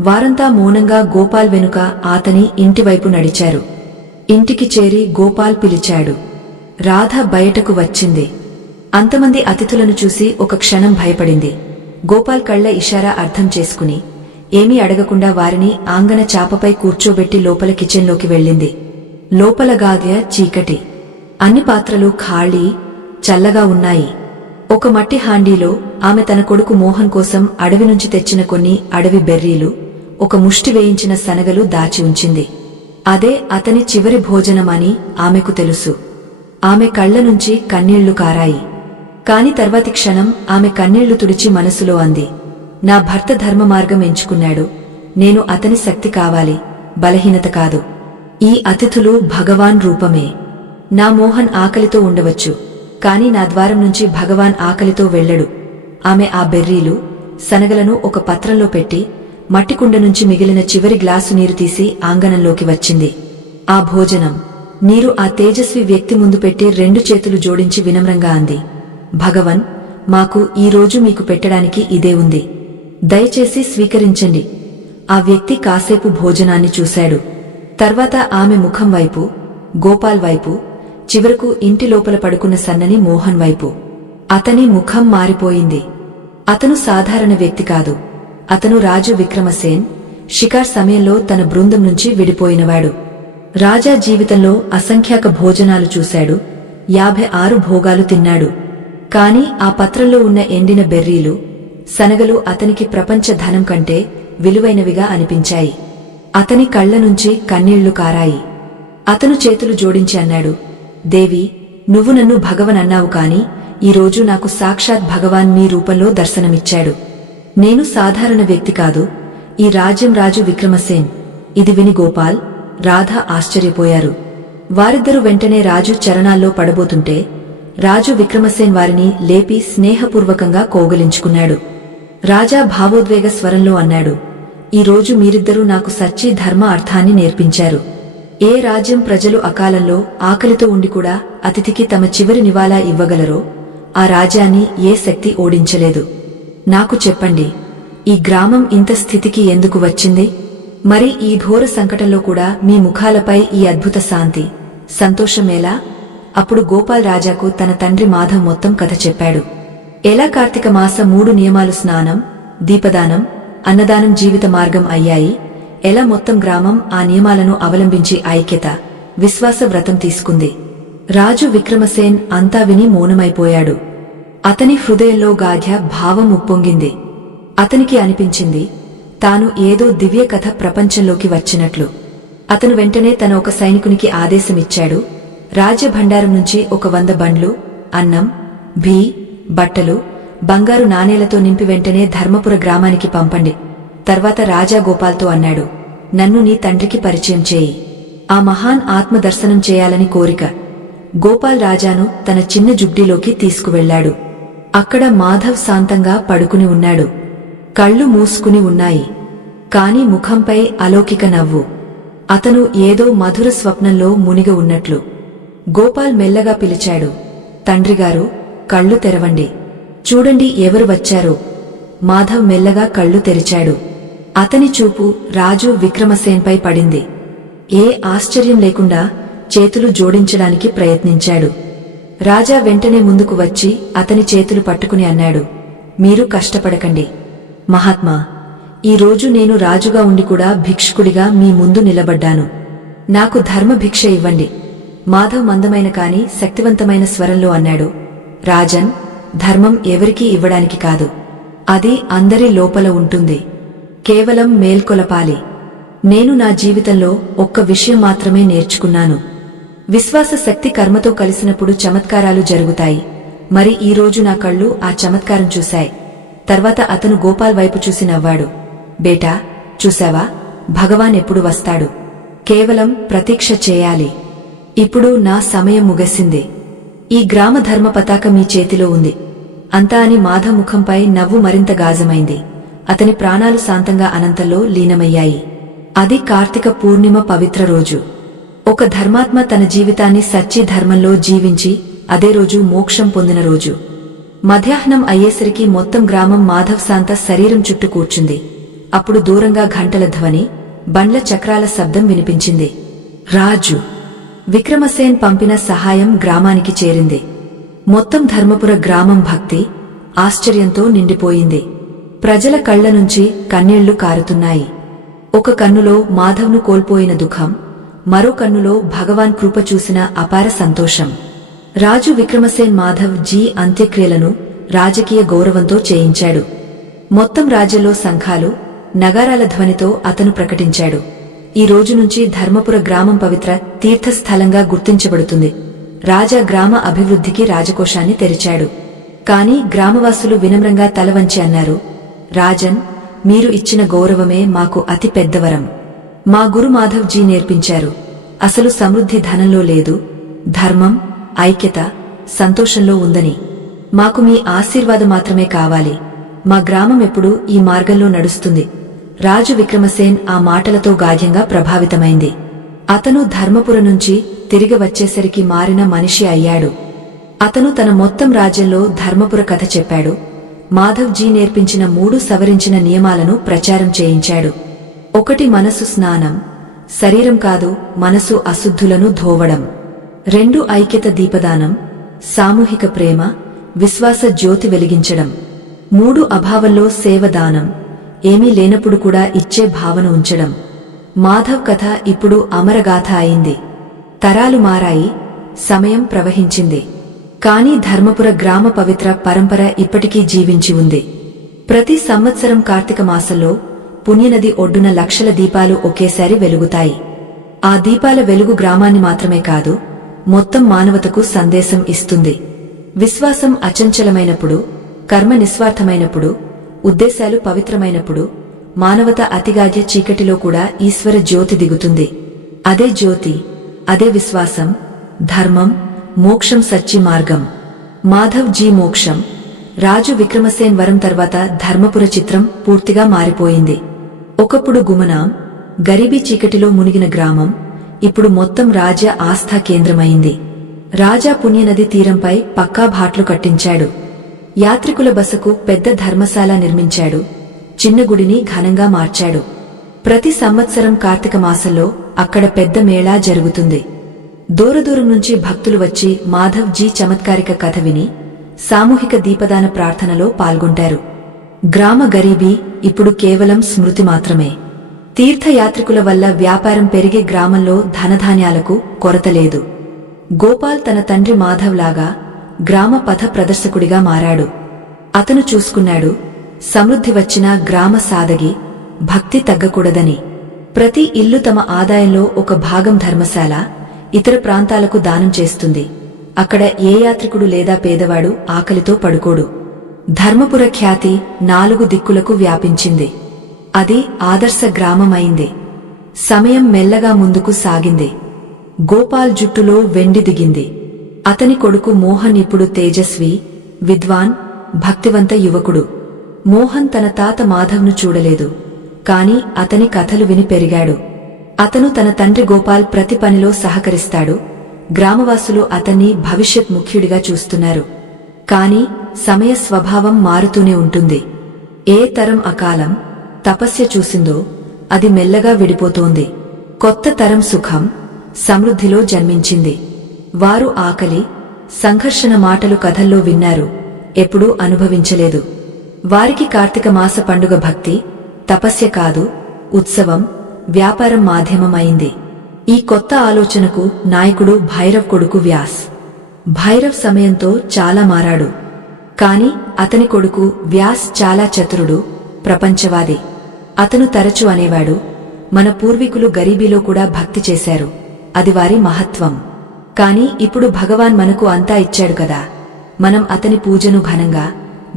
వారంతా మౌనంగా గోపాల్ వెనుక అతని ఇంటివైపు నడిచారు. ఇంటికి చేరి గోపాల్ పిలిచాడు. రాధ బయటకు వచ్చింది. అంతమంది అతిథులను చూసి ఒక క్షణం భయపడింది. గోపాల్ కళ్ల ఇషారా అర్థం చేసుకుని ఏమీ అడగకుండా వారిని ఆంగన చాపపై కూర్చోబెట్టి లోపల కిచెన్లోకి వెళ్ళింది. లోపల గాదియ చీకటి. అన్ని పాత్రలు ఖాళీ, చల్లగా ఉన్నాయి. ఒక మట్టి హాండీలో ఆమె తన కొడుకు మోహన్ కోసం అడవి నుంచి తెచ్చిన కొన్ని అడవి బెర్రీలు, ఒక ముష్టి వేయించిన శనగలు దాచి ఉంచింది. అదే అతని చివరి భోజనమని ఆమెకు తెలుసు. ఆమె కళ్ల నుంచి కన్నీళ్లు కారాయి. కాని తర్వాతి క్షణం ఆమె కన్నీళ్లు తుడిచి మనసులో అంది, నా భర్త ధర్మ మార్గం ఎంచుకున్నాడు. నేను అతని శక్తి కావాలి, బలహీనత కాదు. ఈ అతిథులు భగవాన్ రూపమే. నా మోహన్ ఆకలితో ఉండవచ్చు, కాని నా ద్వారం నుంచి భగవాన్ ఆకలితో వెళ్ళడు. ఆమె ఆ బెర్రీలు, శనగలను ఒక పత్రంలో పెట్టి మట్టికుండ నుంచి మిగిలిన చివరి గ్లాసు నీరు తీసి ఆంగణంలోకి వచ్చింది. ఆ భోజనం, నీరు ఆ తేజస్వి వ్యక్తి ముందు పెట్టి 2 చేతులు జోడించి వినమ్రంగా అంది, భగవన్, మాకు ఈ రోజు మీకు పెట్టడానికి ఇదే ఉంది. దయచేసి స్వీకరించండి. ఆ వ్యక్తి కాసేపు భోజనాన్ని చూశాడు. తర్వాత ఆమె ముఖం వైపు, గోపాల్ వైపు, చివరకు ఇంటి లోపల పడుకున్న సన్నని మోహన్ వైపు. అతని ముఖం మారిపోయింది. అతను సాధారణ వ్యక్తి కాదు. అతను రాజు విక్రమసేన్, షికార్ సమయంలో తన బృందం నుంచి విడిపోయినవాడు. రాజా జీవితంలో అసంఖ్యాక భోజనాలు చూశాడు, 56 భోగాలు తిన్నాడు. కాని ఆ పత్రంలో ఉన్న ఎండిన బెర్రీలు, శనగలు అతనికి ప్రపంచ ధనం కంటే విలువైనవిగా అనిపించాయి. అతని కళ్ల నుంచి కన్నీళ్లు కారాయి. అతను చేతులు జోడించి అన్నాడు, దేవి, నువ్వు నన్ను భగవన్ అన్నావు కాని ఈరోజు నాకు సాక్షాత్ భగవాన్ మీ రూపంలో దర్శనమిచ్చాడు. నేను సాధారణ వ్యక్తి కాదు. ఈ రాజ్యం రాజు విక్రమసేన్. ఇది విని గోపాల్, రాధ ఆశ్చర్యపోయారు. వారిద్దరూ వెంటనే రాజు చరణాల్లో పడబోతుంటే రాజు విక్రమసేన్ వారిని లేపి స్నేహపూర్వకంగా కౌగిలించుకున్నాడు. రాజా భావోద్వేగ స్వరంలో అన్నాడు, ఈ రోజు మీరిద్దరూ నాకు సచ్చి ధర్మ అర్థాన్ని నేర్పించారు. ఏ రాజ్యం ప్రజలు అకాలంలో ఆకలితో ఉండి కూడా అతిథికి తమ చివరి నివాళా ఇవ్వగలరో ఆ రాజ్యాన్ని ఏ శక్తి ఓడించలేదు. నాకు చెప్పండి, ఈ గ్రామం ఇంత స్థితికి ఎందుకు వచ్చింది? మరి ఈ ఘోర సంకటంలో కూడా మీ ముఖాలపై ఈ అద్భుత శాంతి, సంతోషమేలా? అప్పుడు గోపాల్ రాజాకు తన తండ్రి మాధవ్ మొత్తం కథ చెప్పాడు. ఎలా కార్తీక మాస 3 నియమాలు స్నానం, దీపదానం, అన్నదానం జీవిత మార్గం అయ్యాయి. ఎలా మొత్తం గ్రామం ఆ నియమాలను అవలంబించి ఐక్యత, విశ్వాస వ్రతం తీసుకుంది. రాజు విక్రమసేన్ అంతా విని మౌనమైపోయాడు. అతని హృదయంలో గాఢ్య భావం ఉప్పొంగింది. అతనికి అనిపించింది తాను ఏదో దివ్య కథ ప్రపంచంలోకి వచ్చినట్లు. అతను వెంటనే తన ఒక సైనికునికి ఆదేశమిచ్చాడు, రాజ్యభండారం నుంచి ఒక 100 బండ్లు, అన్నం, భీ, బట్టలు, బంగారు నాణేలతో నింపి వెంటనే ధర్మపుర గ్రామానికి పంపండి. తర్వాత రాజా గోపాల్తో అన్నాడు, నన్ను నీ తండ్రికి పరిచయం చేయి. ఆ మహాన్ ఆత్మ దర్శనం చేయాలని కోరిక. గోపాల్ రాజాను తన చిన్న జుబ్డీలోకి తీసుకువెళ్లాడు. అక్కడ మాధవ్ శాంతంగా పడుకుని ఉన్నాడు. కళ్ళు మూసుకుని ఉన్నాయి, కాని ముఖంపై అలౌకిక నవ్వు. అతను ఏదో మధుర స్వప్నంలో మునిగ ఉన్నట్లు. గోపాల్ మెల్లగా పిలిచాడు, తండ్రిగారు, కళ్ళు తెరవండి. చూడండి ఎవరు వచ్చారో. మాధవ్ మెల్లగా కళ్ళు తెరిచాడు. అతని చూపు రాజు విక్రమసేన్పై పడింది. ఏ ఆశ్చర్యం లేకుండా చేతులు జోడించడానికి ప్రయత్నించాడు. రాజా వెంటనే ముందుకు వచ్చి అతని చేతులు పట్టుకుని అన్నాడు, మీరు కష్టపడకండి మహాత్మా. ఈరోజు నేను రాజుగా ఉండి కూడా భిక్షుకుడిగా మీ ముందు నిలబడ్డాను. నాకు ధర్మ భిక్ష ఇవ్వండి. మాధవ్ మందమైన కాని శక్తివంతమైన స్వరంలో అన్నాడు, రాజన్, ధర్మం ఎవరికీ ఇవ్వడానికి కాదు. అది అందరి లోపల ఉంటుంది. కేవలం మేల్కొలపాలి. నేను నా జీవితంలో ఒక్క విషయం మాత్రమే నేర్చుకున్నాను. విశ్వాస శక్తి కర్మతో కలిసినప్పుడు చమత్కారాలు జరుగుతాయి. మరి ఈ రోజు నా కళ్ళు ఆ చమత్కారం చూశాయి. తర్వాత అతను గోపాల్ వైపు చూసి నవ్వాడు. బేటా, చూశావా, భగవాన్ ఎప్పుడు వస్తాడు? కేవలం ప్రతీక్ష చేయాలి. ఇప్పుడు నా సమయం ముగిసింది. ఈ గ్రామ ధర్మ పతాక మీ చేతిలో ఉంది అంతా అని మాధవ్ ముఖంపై నవ్వు మరింత గాజమైంది. అతని ప్రాణాలు శాంతంగా అనంతంలో లీనమయ్యాయి. అది కార్తీక పూర్ణిమ పవిత్ర రోజు. ఒక ధర్మాత్మ తన జీవితాన్ని సచ్చి ధర్మంలో జీవించి అదే రోజు మోక్షం పొందిన రోజు. మధ్యాహ్నం అయ్యేసరికి మొత్తం గ్రామం మాధవ్ శాంత శరీరం చుట్టూ కూర్చుంది. అప్పుడు దూరంగా ఘంటల ధ్వని, బండ్ల చక్రాల శబ్దం వినిపించింది. రాజు విక్రమసేన్ పంపిన సహాయం గ్రామానికి చేరింది. మొత్తం ధర్మపుర గ్రామం భక్తి, ఆశ్చర్యంతో నిండిపోయింది. ప్రజల కళ్ల నుంచి కన్నీళ్లు కారుతున్నాయి. ఒక కన్నులో మాధవ్ను కోల్పోయిన దుఃఖం, మరో కన్నులో భగవాన్ కృప చూసిన అపార సంతోషం. రాజు విక్రమసేన్ మాధవ్ జీ అంత్యక్రియలను రాజకీయ గౌరవంతో చేయించాడు. మొత్తం రాజ్యంలో సంఘాలు, నగారాల ధ్వనితో అతను ప్రకటించాడు, ఈ రోజు నుంచి ధర్మపుర గ్రామం పవిత్ర తీర్థస్థలంగా గుర్తించబడుతుంది. రాజా గ్రామ అభివృద్ధికి రాజకోశాన్ని తెరిచాడు. కాని గ్రామవాసులు వినమ్రంగా తలవంచి అన్నారు, రాజన్, మీరు ఇచ్చిన గౌరవమే మాకు అతి పెద్దవరం. మా గురు మాధవ్ జీ నేర్పించారు, అసలు సమృద్ధి ధనంలో లేదు, ధర్మం, ఐక్యత, సంతోషంలో ఉందని. మాకు మీ ఆశీర్వాదం మాత్రమే కావాలి. మా గ్రామం ఎప్పుడూ ఈ మార్గంలో నడుస్తుంది. రాజు విక్రమసేన్ ఆ మాటలతో గాఢంగా ప్రభావితమైంది. అతను ధర్మపుర నుంచి తిరిగి వచ్చేసరికి మారిన మనిషి అయ్యాడు. అతను తన మొత్తం రాజ్యంలో ధర్మపుర కథ చెప్పాడు. మాధవ్ జీ నేర్పించిన 3 సవరించిన నియమాలను ప్రచారం చేయించాడు. 1 మనసు స్నానం, శరీరం కాదు మనసు అశుద్ధులను ధోవడం. 2 ఐక్యత దీపదానం, సామూహిక ప్రేమ, విశ్వాస జ్యోతి వెలిగించడం. 3 అభావంలో సేవదానం, ఏమీ లేనప్పుడు కూడా ఇచ్చే భావన ఉంచడం. మాధవ్ కథ ఇప్పుడు అమరగాథ అయింది. తరాలు మారాయి, సమయం ప్రవహించింది. కాని ధర్మపుర గ్రామ పవిత్ర పరంపర ఇప్పటికీ జీవించి ఉంది. ప్రతి సంవత్సరం కార్తీక మాసంలో పుణ్యనది ఒడ్డున లక్షల దీపాలు ఒకేసారి వెలుగుతాయి. ఆ దీపాల వెలుగు గ్రామాన్ని మాత్రమే కాదు, మొత్తం మానవతకు సందేశం ఇస్తుంది. విశ్వాసం అచంచలమైనప్పుడు, కర్మ నిస్వార్థమైనప్పుడు, ఉద్దేశాలు పవిత్రమైనప్పుడు, మానవత అతిగాధ్య చీకటిలో కూడా ఈశ్వర జ్యోతి దిగుతుంది. అదే జ్యోతి, అదే విశ్వాసం, ధర్మం, మోక్షం, సచ్చి మార్గం. మాధవ్ జీ మోక్షం, రాజు విక్రమసేన్ వరం తర్వాత ధర్మపుర చిత్రం పూర్తిగా మారిపోయింది. ఒకప్పుడు గుమనాం, గరీబీ చీకటిలో మునిగిన గ్రామం ఇప్పుడు మొత్తం రాజ్య ఆస్థా కేంద్రమైంది. రాజా పుణ్యనది తీరంపై పక్కా భాట్లు కట్టించాడు. యాత్రికుల బసకు పెద్ద ధర్మశాల నిర్మించాడు. చిన్న గుడిని ఘనంగా మార్చాడు. ప్రతి సంవత్సరం కార్తీక మాసంలో అక్కడ పెద్ద మేళా జరుగుతుంది. దూరదూరం నుంచి భక్తులు వచ్చి మాధవ్ జీ చమత్కారిక కథ విని సామూహిక దీపదాన ప్రార్థనలో పాల్గొంటారు. గ్రామ గరీబీ ఇప్పుడు కేవలం స్మృతి మాత్రమే. తీర్థయాత్రికుల వల్ల వ్యాపారం పెరిగే గ్రామంలో ధనధాన్యాలకు కొరత లేదు. గోపాల్ తన తండ్రి మాధవ్ లాగా గ్రామ పథ ప్రదర్శకుడిగా మారాడు. అతను చూసుకున్నాడు, సమృద్ధి వచ్చినా గ్రామ సాదగి, భక్తి తగ్గకూడదని. ప్రతి ఇల్లు తమ ఆదాయంలో ఒక భాగం ధర్మశాల, ఇతర ప్రాంతాలకు దానం చేస్తుంది. అక్కడ ఏ యాత్రికుడు లేదా పేదవాడు ఆకలితో పడుకోడు. ధర్మపుర ఖ్యాతి 4 దిక్కులకు వ్యాపించింది. అది ఆదర్శ గ్రామమైంది. సమయం మెల్లగా ముందుకు సాగింది. గోపాల్ జుట్టులో వెండి దిగింది. అతని కొడుకు మోహన్ ఇప్పుడు తేజస్వి, విద్వాన్, భక్తివంత యువకుడు. మోహన్ తన తాత మాధవ్ను చూడలేదు, కాని అతని కథలు విని పెరిగాడు. అతను తన తండ్రి గోపాల్ ప్రతి పనిలో సహకరిస్తాడు. గ్రామవాసులు అతన్ని భవిష్యత్ ముఖ్యుడిగా చూస్తున్నారు. కాని సమయ స్వభావం మారుతూనే ఉంటుంది. ఏ తరం అకాలం, తపస్య చూసిందో అది మెల్లగా విడిపోతోంది. కొత్త తరం సుఖం, సమృద్ధిలో జన్మించింది. వారు ఆకలి, సంఘర్షణ మాటలు కథల్లో విన్నారు, ఎప్పుడూ అనుభవించలేదు. వారికి కార్తీక మాస పండుగ భక్తి, తపస్య కాదు, ఉత్సవం, వ్యాపారం మాధ్యమమైంది. ఈ కొత్త ఆలోచనకు నాయకుడు భైరవ్ కొడుకు వ్యాస్. భైరవ్ సమయంతో చాలా మారాడు. కాని అతని కొడుకు వ్యాస్ చాలా చతురుడు, ప్రపంచవాది. అతను తరచూ అనేవాడు, మన పూర్వీకులు గరీబీలో కూడా భక్తి చేశారు, అది వారి మహత్వం. కాని ఇప్పుడు భగవాన్ మనకు అంతా ఇచ్చాడు కదా, మనం అతని పూజను ఘనంగా,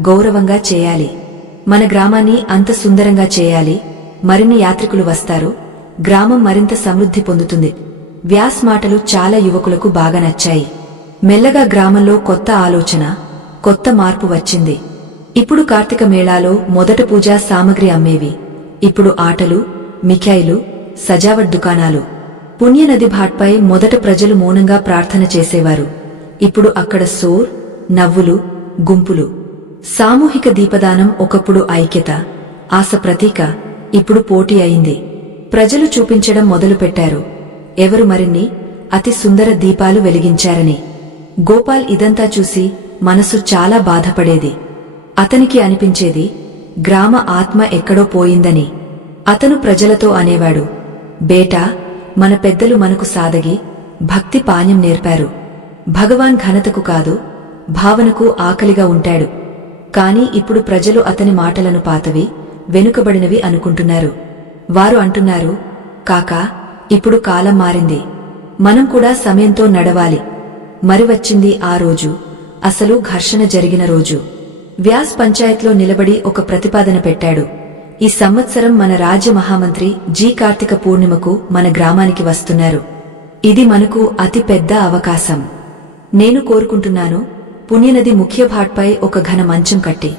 గౌరవంగా చేయాలి. మన గ్రామాన్ని అంత సుందరంగా చేయాలి. మరిన్ని యాత్రికులు వస్తారు, గ్రామం మరింత సమృద్ధి పొందుతుంది. వ్యాస్ మాటలు చాలా యువకులకు బాగా నచ్చాయి. మెల్లగా గ్రామంలో కొత్త ఆలోచన, కొత్త మార్పు వచ్చింది. ఇప్పుడు కార్తీక మేళాలో మొదట పూజా సామగ్రి అమ్మేవి. ఇప్పుడు ఆటలు, మిఠాయిలు, సజావట్ దుకాణాలు. పుణ్యనది ఘాట్పై మొదట ప్రజలు మౌనంగా ప్రార్థన చేసేవారు. ఇప్పుడు అక్కడ సోర్, నవ్వులు, గుంపులు. సామూహిక దీపదానం ఒకప్పుడు ఐక్యత, ఆశ ప్రతీక, ఇప్పుడు పోటీ అయింది. ప్రజలు చూపించడం మొదలుపెట్టారు, ఎవరు మరిన్ని అతి సుందర దీపాలు వెలిగించారని. గోపాల్ ఇదంతా చూసి మనసు చాలా బాధపడేది. అతనికి అనిపించేది, గ్రామ ఆత్మ ఎక్కడో పోయిందని. అతను ప్రజలతో అనేవాడు, బేటా, మన పెద్దలు మనకు సాదగి భక్తి పాణ్యం నేర్పారు. భగవాన్ ఘనతకు కాదు, భావనకు ఆకలిగా ఉంటాడు. కాని ఇప్పుడు ప్రజలు అతని మాటలను పాతవి, వెనుకబడినవి అనుకుంటున్నారు. వారు అంటున్నారు, కాకా, ఇప్పుడు కాలం మారింది, మనం కూడా సమయంతో నడవాలి. మరి వచ్చింది ఆ రోజు, అసలు ఘర్షణ జరిగిన రోజు. వ్యాస్ పంచాయత్లో నిలబడి ఒక ప్రతిపాదన పెట్టాడు. ఈ సంవత్సరం మన రాజ్య మహామంత్రి జీ కార్తీక పూర్ణిమకు మన గ్రామానికి వస్తున్నారు. ఇది మనకు అతి పెద్ద అవకాశం. నేను కోరుకుంటున్నాను, పుణ్యనది ముఖ్య ఘాట్పై ఒక ఘన మంచం కట్టి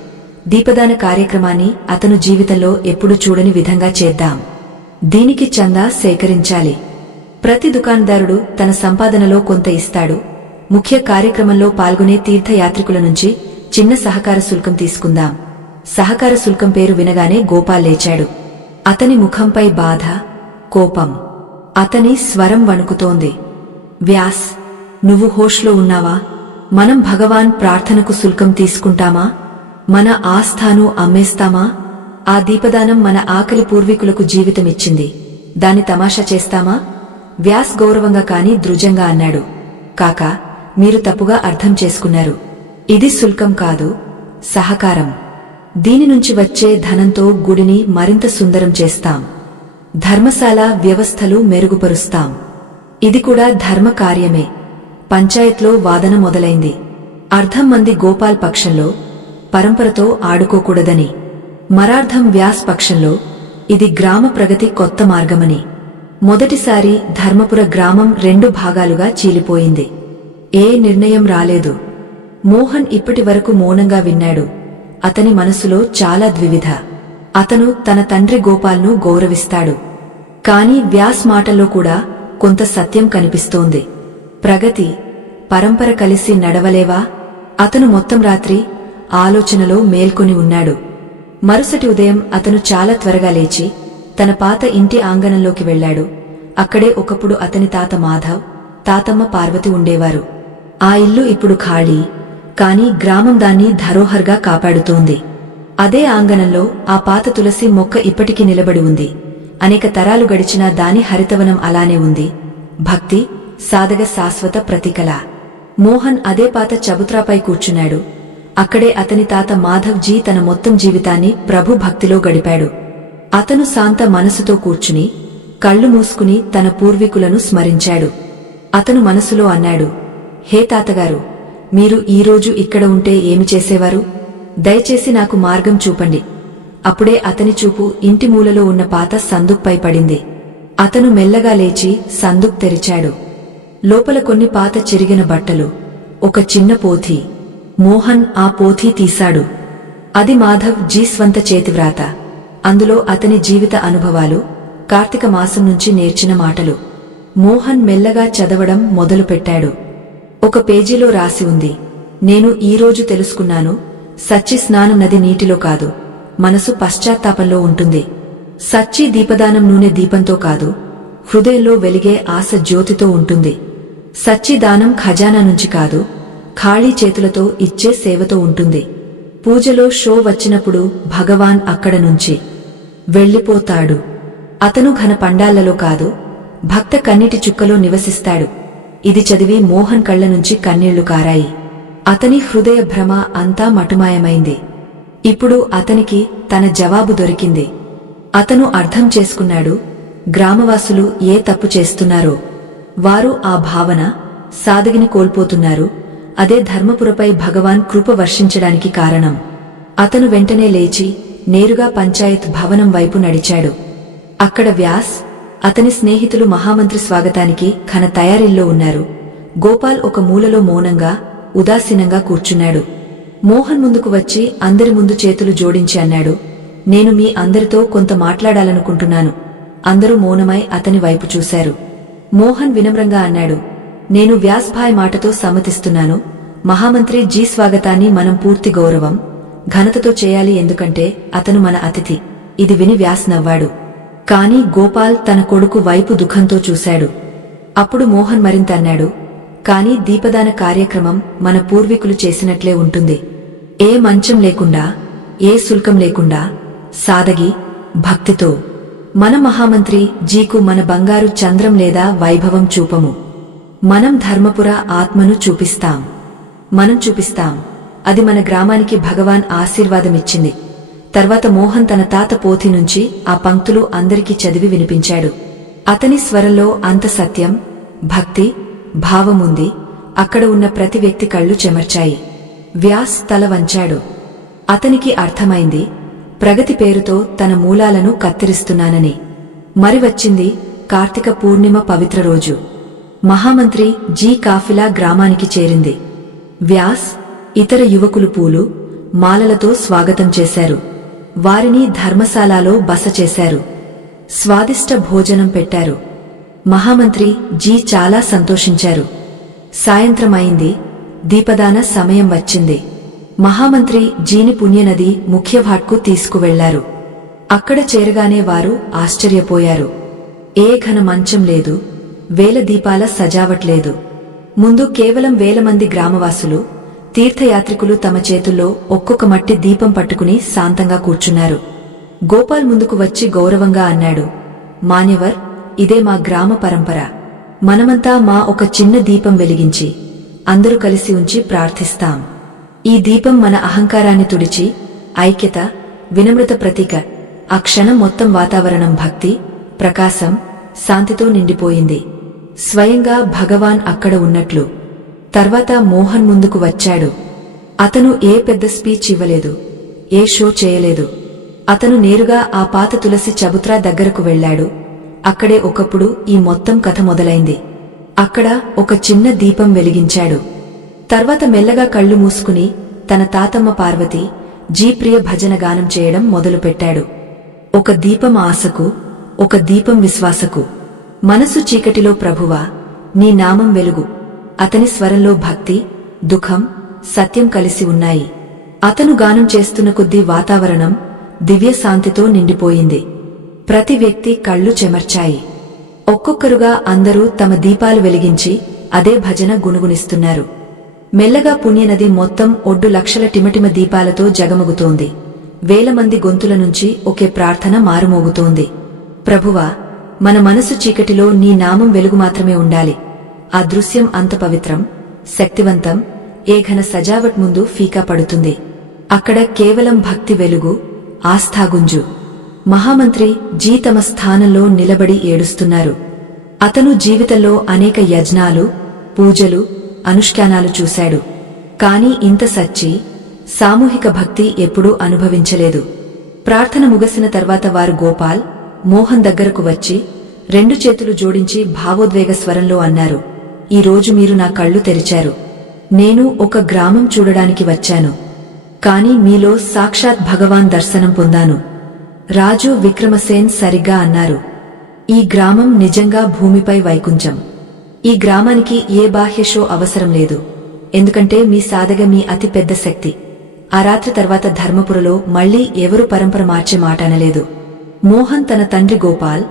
దీపదాన కార్యక్రమాన్ని అతను జీవితంలో ఎప్పుడు చూడని విధంగా చేద్దాం. దీనికి చందా సేకరించాలి. ప్రతి దుకాణదారుడు తన సంపాదనలో కొంత ఇస్తాడు. ముఖ్య కార్యక్రమంలో పాల్గొనే తీర్థయాత్రికుల నుంచి చిన్న సహకార శుల్కం తీసుకుందాం. సహకార శుల్కం పేరు వినగానే గోపాల్ లేచాడు. అతని ముఖంపై బాధ, కోపం. అతని స్వరం వణుకుతోంది. వ్యాస్, నువ్వు హోష్లో ఉన్నావా? మనం భగవాన్ ప్రార్థనకు శుల్కం తీసుకుంటామా? మన ఆస్థాను అమ్మేస్తామా? ఆ దీపదానం మన ఆకలి పూర్వీకులకు జీవితమిచ్చింది, దాని తమాషా చేస్తామా? వ్యాస్ గౌరవంగా కాని దృజంగా అన్నాడు, కాకా, మీరు తప్పుగా అర్థం చేసుకున్నారు. ఇది శుల్కం కాదు, సహకారం. దీని నుంచి వచ్చే ధనంతో గుడిని మరింత సుందరం చేస్తాం. ధర్మశాల వ్యవస్థలు మెరుగుపరుస్తాం. ఇది కూడా ధర్మ కార్యమే. పంచాయత్లో వాదన మొదలైంది. అర్ధం మంది గోపాల్ పక్షంలో, పరంపరతో ఆడుకోకూడదని. మరార్ధం వ్యాస్ పక్షంలో, ఇది గ్రామ ప్రగతి కొత్త మార్గమని. మొదటిసారి ధర్మపుర గ్రామం 2 భాగాలుగా చీలిపోయింది. ఏ నిర్ణయం రాలేదు. మోహన్ ఇప్పటి వరకు మౌనంగా విన్నాడు. అతని మనసులో చాలా ద్వివిధ. అతను తన తండ్రి గోపాల్ను గౌరవిస్తాడు. కాని వ్యాస్ మాటల్లో కూడా కొంత సత్యం కనిపిస్తోంది. ప్రగతి, పరంపర కలిసి నడవలేవా? అతను మొత్తం రాత్రి ఆలోచనలో మేల్కొని ఉన్నాడు. మరుసటి ఉదయం అతను చాలా త్వరగా లేచి తన పాత ఇంటి ఆంగణంలోకి వెళ్లాడు. అక్కడే ఒకప్పుడు అతని తాత మాధవ్, తాతమ్మ పార్వతి ఉండేవారు. ఆ ఇల్లు ఇప్పుడు ఖాళీ, కాని గ్రామం దాన్ని ధరోహర్గా కాపాడుతోంది. అదే ఆంగణంలో ఆ పాత తులసి మొక్క ఇప్పటికీ నిలబడి ఉంది. అనేక తరాలు గడిచినా దాని హరితవనం అలానే ఉంది. భక్తి, సాధక శాశ్వత ప్రతీకలా. మోహన్ అదే పాత చబుత్రాపై కూర్చున్నాడు. అక్కడే అతని తాత మాధవ్ జీ తన మొత్తం జీవితాన్ని ప్రభు భక్తిలో గడిపాడు. అతను శాంత మనసుతో కూర్చుని కళ్ళు మూసుకుని తన పూర్వీకులను స్మరించాడు. అతను మనసులో అన్నాడు, హే తాతగారు, మీరు ఈరోజు ఇక్కడ ఉంటే ఏమి చేసేవారు? దయచేసి నాకు మార్గం చూపండి. అప్పుడే అతని చూపు ఇంటి మూలలో ఉన్న పాత సందుక్పై పడింది. అతను మెల్లగా లేచి సందుక్ తెరిచాడు. లోపల కొన్ని పాత చిరిగిన బట్టలు, ఒక చిన్న పోథీ. మోహన్ ఆ పోథీ తీశాడు. అది మాధవ్ జీ స్వంత చేతివ్రాత. అందులో అతని జీవిత అనుభవాలు, కార్తీక మాసం నుంచి నేర్చిన మాటలు. మోహన్ మెల్లగా చదవడం మొదలుపెట్టాడు. ఒక పేజీలో రాసి ఉంది, నేను ఈరోజు తెలుసుకున్నాను, సచ్చి స్నానం నది నీటిలో కాదు, మనసు పశ్చాత్తాపంలో ఉంటుంది. సచ్చి దీపదానం నూనె దీపంతో కాదు, హృదయంలో వెలిగే ఆశ జ్యోతితో ఉంటుంది. సచ్చి దానం ఖజానా నుంచి కాదు, ఖాళీ చేతులతో ఇచ్చే సేవతో ఉంటుంది. పూజలో షో వచ్చినప్పుడు భగవాన్ అక్కడ నుంచి వెళ్ళిపోతాడు. అతను ఘన పండాళ్లలో కాదు, భక్త కన్నీటి చుక్కలో నివసిస్తాడు. ఇది చదివి మోహన్ కళ్ల నుంచి కన్నీళ్లు కారాయి. అతని హృదయ భ్రమ అంతా మటుమాయమైంది. ఇప్పుడు అతనికి తన జవాబు దొరికింది. అతను అర్థం చేసుకున్నాడు, గ్రామవాసులు ఏ తప్పు చేస్తున్నారో. వారు ఆ భావన, సాదగిని కోల్పోతున్నారు. అదే ధర్మపురపై భగవాన్ కృప వర్షించడానికి కారణం. అతను వెంటనే లేచి నేరుగా పంచాయత్ భవనం వైపు నడిచాడు. అక్కడ వ్యాస్, అతని స్నేహితులు మహామంత్రి స్వాగతానికి ఘన తయారీల్లో ఉన్నారు. గోపాల్ ఒక మూలలో మౌనంగా, ఉదాసీనంగా కూర్చున్నాడు. మోహన్ ముందుకు వచ్చి అందరి ముందు చేతులు జోడించి అన్నాడు, నేను మీ అందరితో కొంత మాట్లాడాలనుకుంటున్నాను. అందరూ మౌనమై అతని వైపు చూశారు. మోహన్ వినమ్రంగా అన్నాడు, నేను వ్యాస్ భాయ్ మాటతో సమ్మతిస్తున్నాను. మహామంత్రి జీ స్వాగతాన్ని మనం పూర్తి గౌరవం, ఘనతతో చేయాలి, ఎందుకంటే అతను మన అతిథి. ఇది విని వ్యాస్ నవ్వాడు. కాని గోపాల్ తన కొడుకు వైపు దుఃఖంతో చూశాడు. అప్పుడు మోహన్ మరింత అన్నాడు, కాని దీపదాన కార్యక్రమం మన పూర్వీకులు చేసినట్లే ఉంటుంది. ఏ మంచం లేకుండా, ఏ శుల్కం లేకుండా సాదగి భక్తితో. మన మహామంత్రి జీకు మన బంగారు చంద్రం లేదా వైభవం చూపము. మనం ధర్మపుర ఆత్మను చూపిస్తాం. అది మన గ్రామానికి భగవాన్ ఆశీర్వాదమిచ్చింది. తర్వాత మోహన్ తన తాత పోథి నుంచి ఆ పంక్తులు అందరికీ చదివి వినిపించాడు. అతని స్వరంలో అంత సత్యం, భక్తి, భావముంది. అక్కడ ఉన్న ప్రతి వ్యక్తి కళ్ళు చెమర్చాయి. వ్యాస్ తల వంచాడు. అతనికి అర్థమైంది, ప్రగతి పేరుతో తన మూలాలను కత్తిరిస్తున్నానని. మరి వచ్చింది కార్తీక పూర్ణిమ పవిత్ర రోజు. మహామంత్రి జీ కాఫిలా గ్రామానికి చేరింది. వ్యాస్, ఇతర యువకులు పూలు, మాలలతో స్వాగతం చేశారు. వారిని ధర్మశాలలో బస చేశారు. స్వాదిష్ట భోజనం పెట్టారు. మహామంత్రి జీ చాలా సంతోషించారు. సాయంత్రమైంది. దీపదాన సమయం వచ్చింది. మహామంత్రి జీని పుణ్యనది ముఖ్యఘాట్కు తీసుకువెళ్లారు. అక్కడ చేరగానే వారు ఆశ్చర్యపోయారు. ఏ ఘన మంచం లేదు, వేల దీపాల సజావట్లేదు. ముందు కేవలం 1000 మంది గ్రామవాసులు, తీర్థయాత్రికులు తమ చేతుల్లో ఒక్కొక్క మట్టి దీపం పట్టుకుని శాంతంగా కూర్చున్నారు. గోపాల్ ముందుకు వచ్చి గౌరవంగా అన్నాడు, మాన్యవర్, ఇదే మా గ్రామ పరంపర. మనమంతా మా ఒక చిన్న దీపం వెలిగించి అందరూ కలిసి ఉంచి ప్రార్థిస్తాం. ఈ దీపం మన అహంకారాన్ని తుడిచి ఐక్యత, వినమ్రత ప్రతీక. ఆ క్షణం మొత్తం వాతావరణం భక్తి, ప్రకాశం, శాంతితో నిండిపోయింది. స్వయంగా భగవాన్ అక్కడ ఉన్నట్లు. తర్వాత మోహన్ ముందుకు వచ్చాడు. అతను ఏ పెద్ద స్పీచ్ ఇవ్వలేదు, ఏ షో చేయలేదు. అతను నేరుగా ఆ పాత తులసి చబుత్రా దగ్గరకు వెళ్లాడు. అక్కడే ఒకప్పుడు ఈ మొత్తం కథ మొదలైంది. అక్కడ ఒక చిన్న దీపం వెలిగించాడు. తర్వాత మెల్లగా కళ్ళు మూసుకుని తన తాతమ్మ పార్వతి జీ ప్రియ భజన గానం చేయడం మొదలుపెట్టాడు. ఒక దీపం ఆశకు, ఒక దీపం విశ్వాసకు. మనసు చీకటిలో ప్రభువా, నీ నామం వెలుగు. అతని స్వరంలో భక్తి, దుఃఖం, సత్యం కలిసి ఉన్నాయి. అతను గానం చేస్తున్న కొద్దీ వాతావరణం దివ్య శాంతితో నిండిపోయింది. ప్రతి వ్యక్తి కళ్ళు చెమర్చాయి. ఒక్కొక్కరుగా అందరూ తమ దీపాలు వెలిగించి అదే భజన గుణగునిస్తున్నారు. మెల్లగా పుణ్యనది మొత్తం ఒడ్డు లక్షల టిమటిమ దీపాలతో జగమగుతోంది. 1000 మంది గొంతుల నుంచి ఒకే ప్రార్థన మారుమోగుతోంది. ప్రభువా, మన మనసు చీకటిలో నీ నామం వెలుగు మాత్రమే ఉండాలి. ఆ దృశ్యం అంత పవిత్రం, శక్తివంతం. ఏ ఘన సజావట్ ముందు ఫీకా పడుతుంది. అక్కడ కేవలం భక్తి వెలుగు, ఆస్థాగుంజు. మహామంత్రి జీ తమ స్థానంలో నిలబడి ఏడుస్తున్నారు. అతను జీవితంలో అనేక యజ్ఞాలు, పూజలు, అనుష్ఠానాలు చూశాడు. కాని ఇంత సచ్చి, సామూహిక భక్తి ఎప్పుడూ అనుభవించలేదు. ప్రార్థన ముగిసిన తర్వాత వారు గోపాల్, మోహన్ దగ్గరకు వచ్చి 2 చేతులు జోడించి భావోద్వేగ స్వరంలో అన్నారు, ఈ రోజు మీరు నా కళ్ళు తెరిచారు. నేను ఒక గ్రామం చూడడానికి వచ్చాను. కాని మీలో సాక్షాత్ భగవాన్ దర్శనం పొందాను. రాజు విక్రమసేన్ సరిగ్గా అన్నారు. ఈ గ్రామం నిజంగా భూమిపై వైకుంఠం. ఈ గ్రామానికి ఏ బాహ్య షో అవసరం లేదు. ఎందుకంటే మీ సాధగ మీ అతి పెద్ద శక్తి. ఆ రాత్రి తర్వాత ధర్మపురలో మళ్లీ ఎవరు పరంపర మార్చే మాట అనలేదు. మోహన్ తన తండ్రి గోపాల్,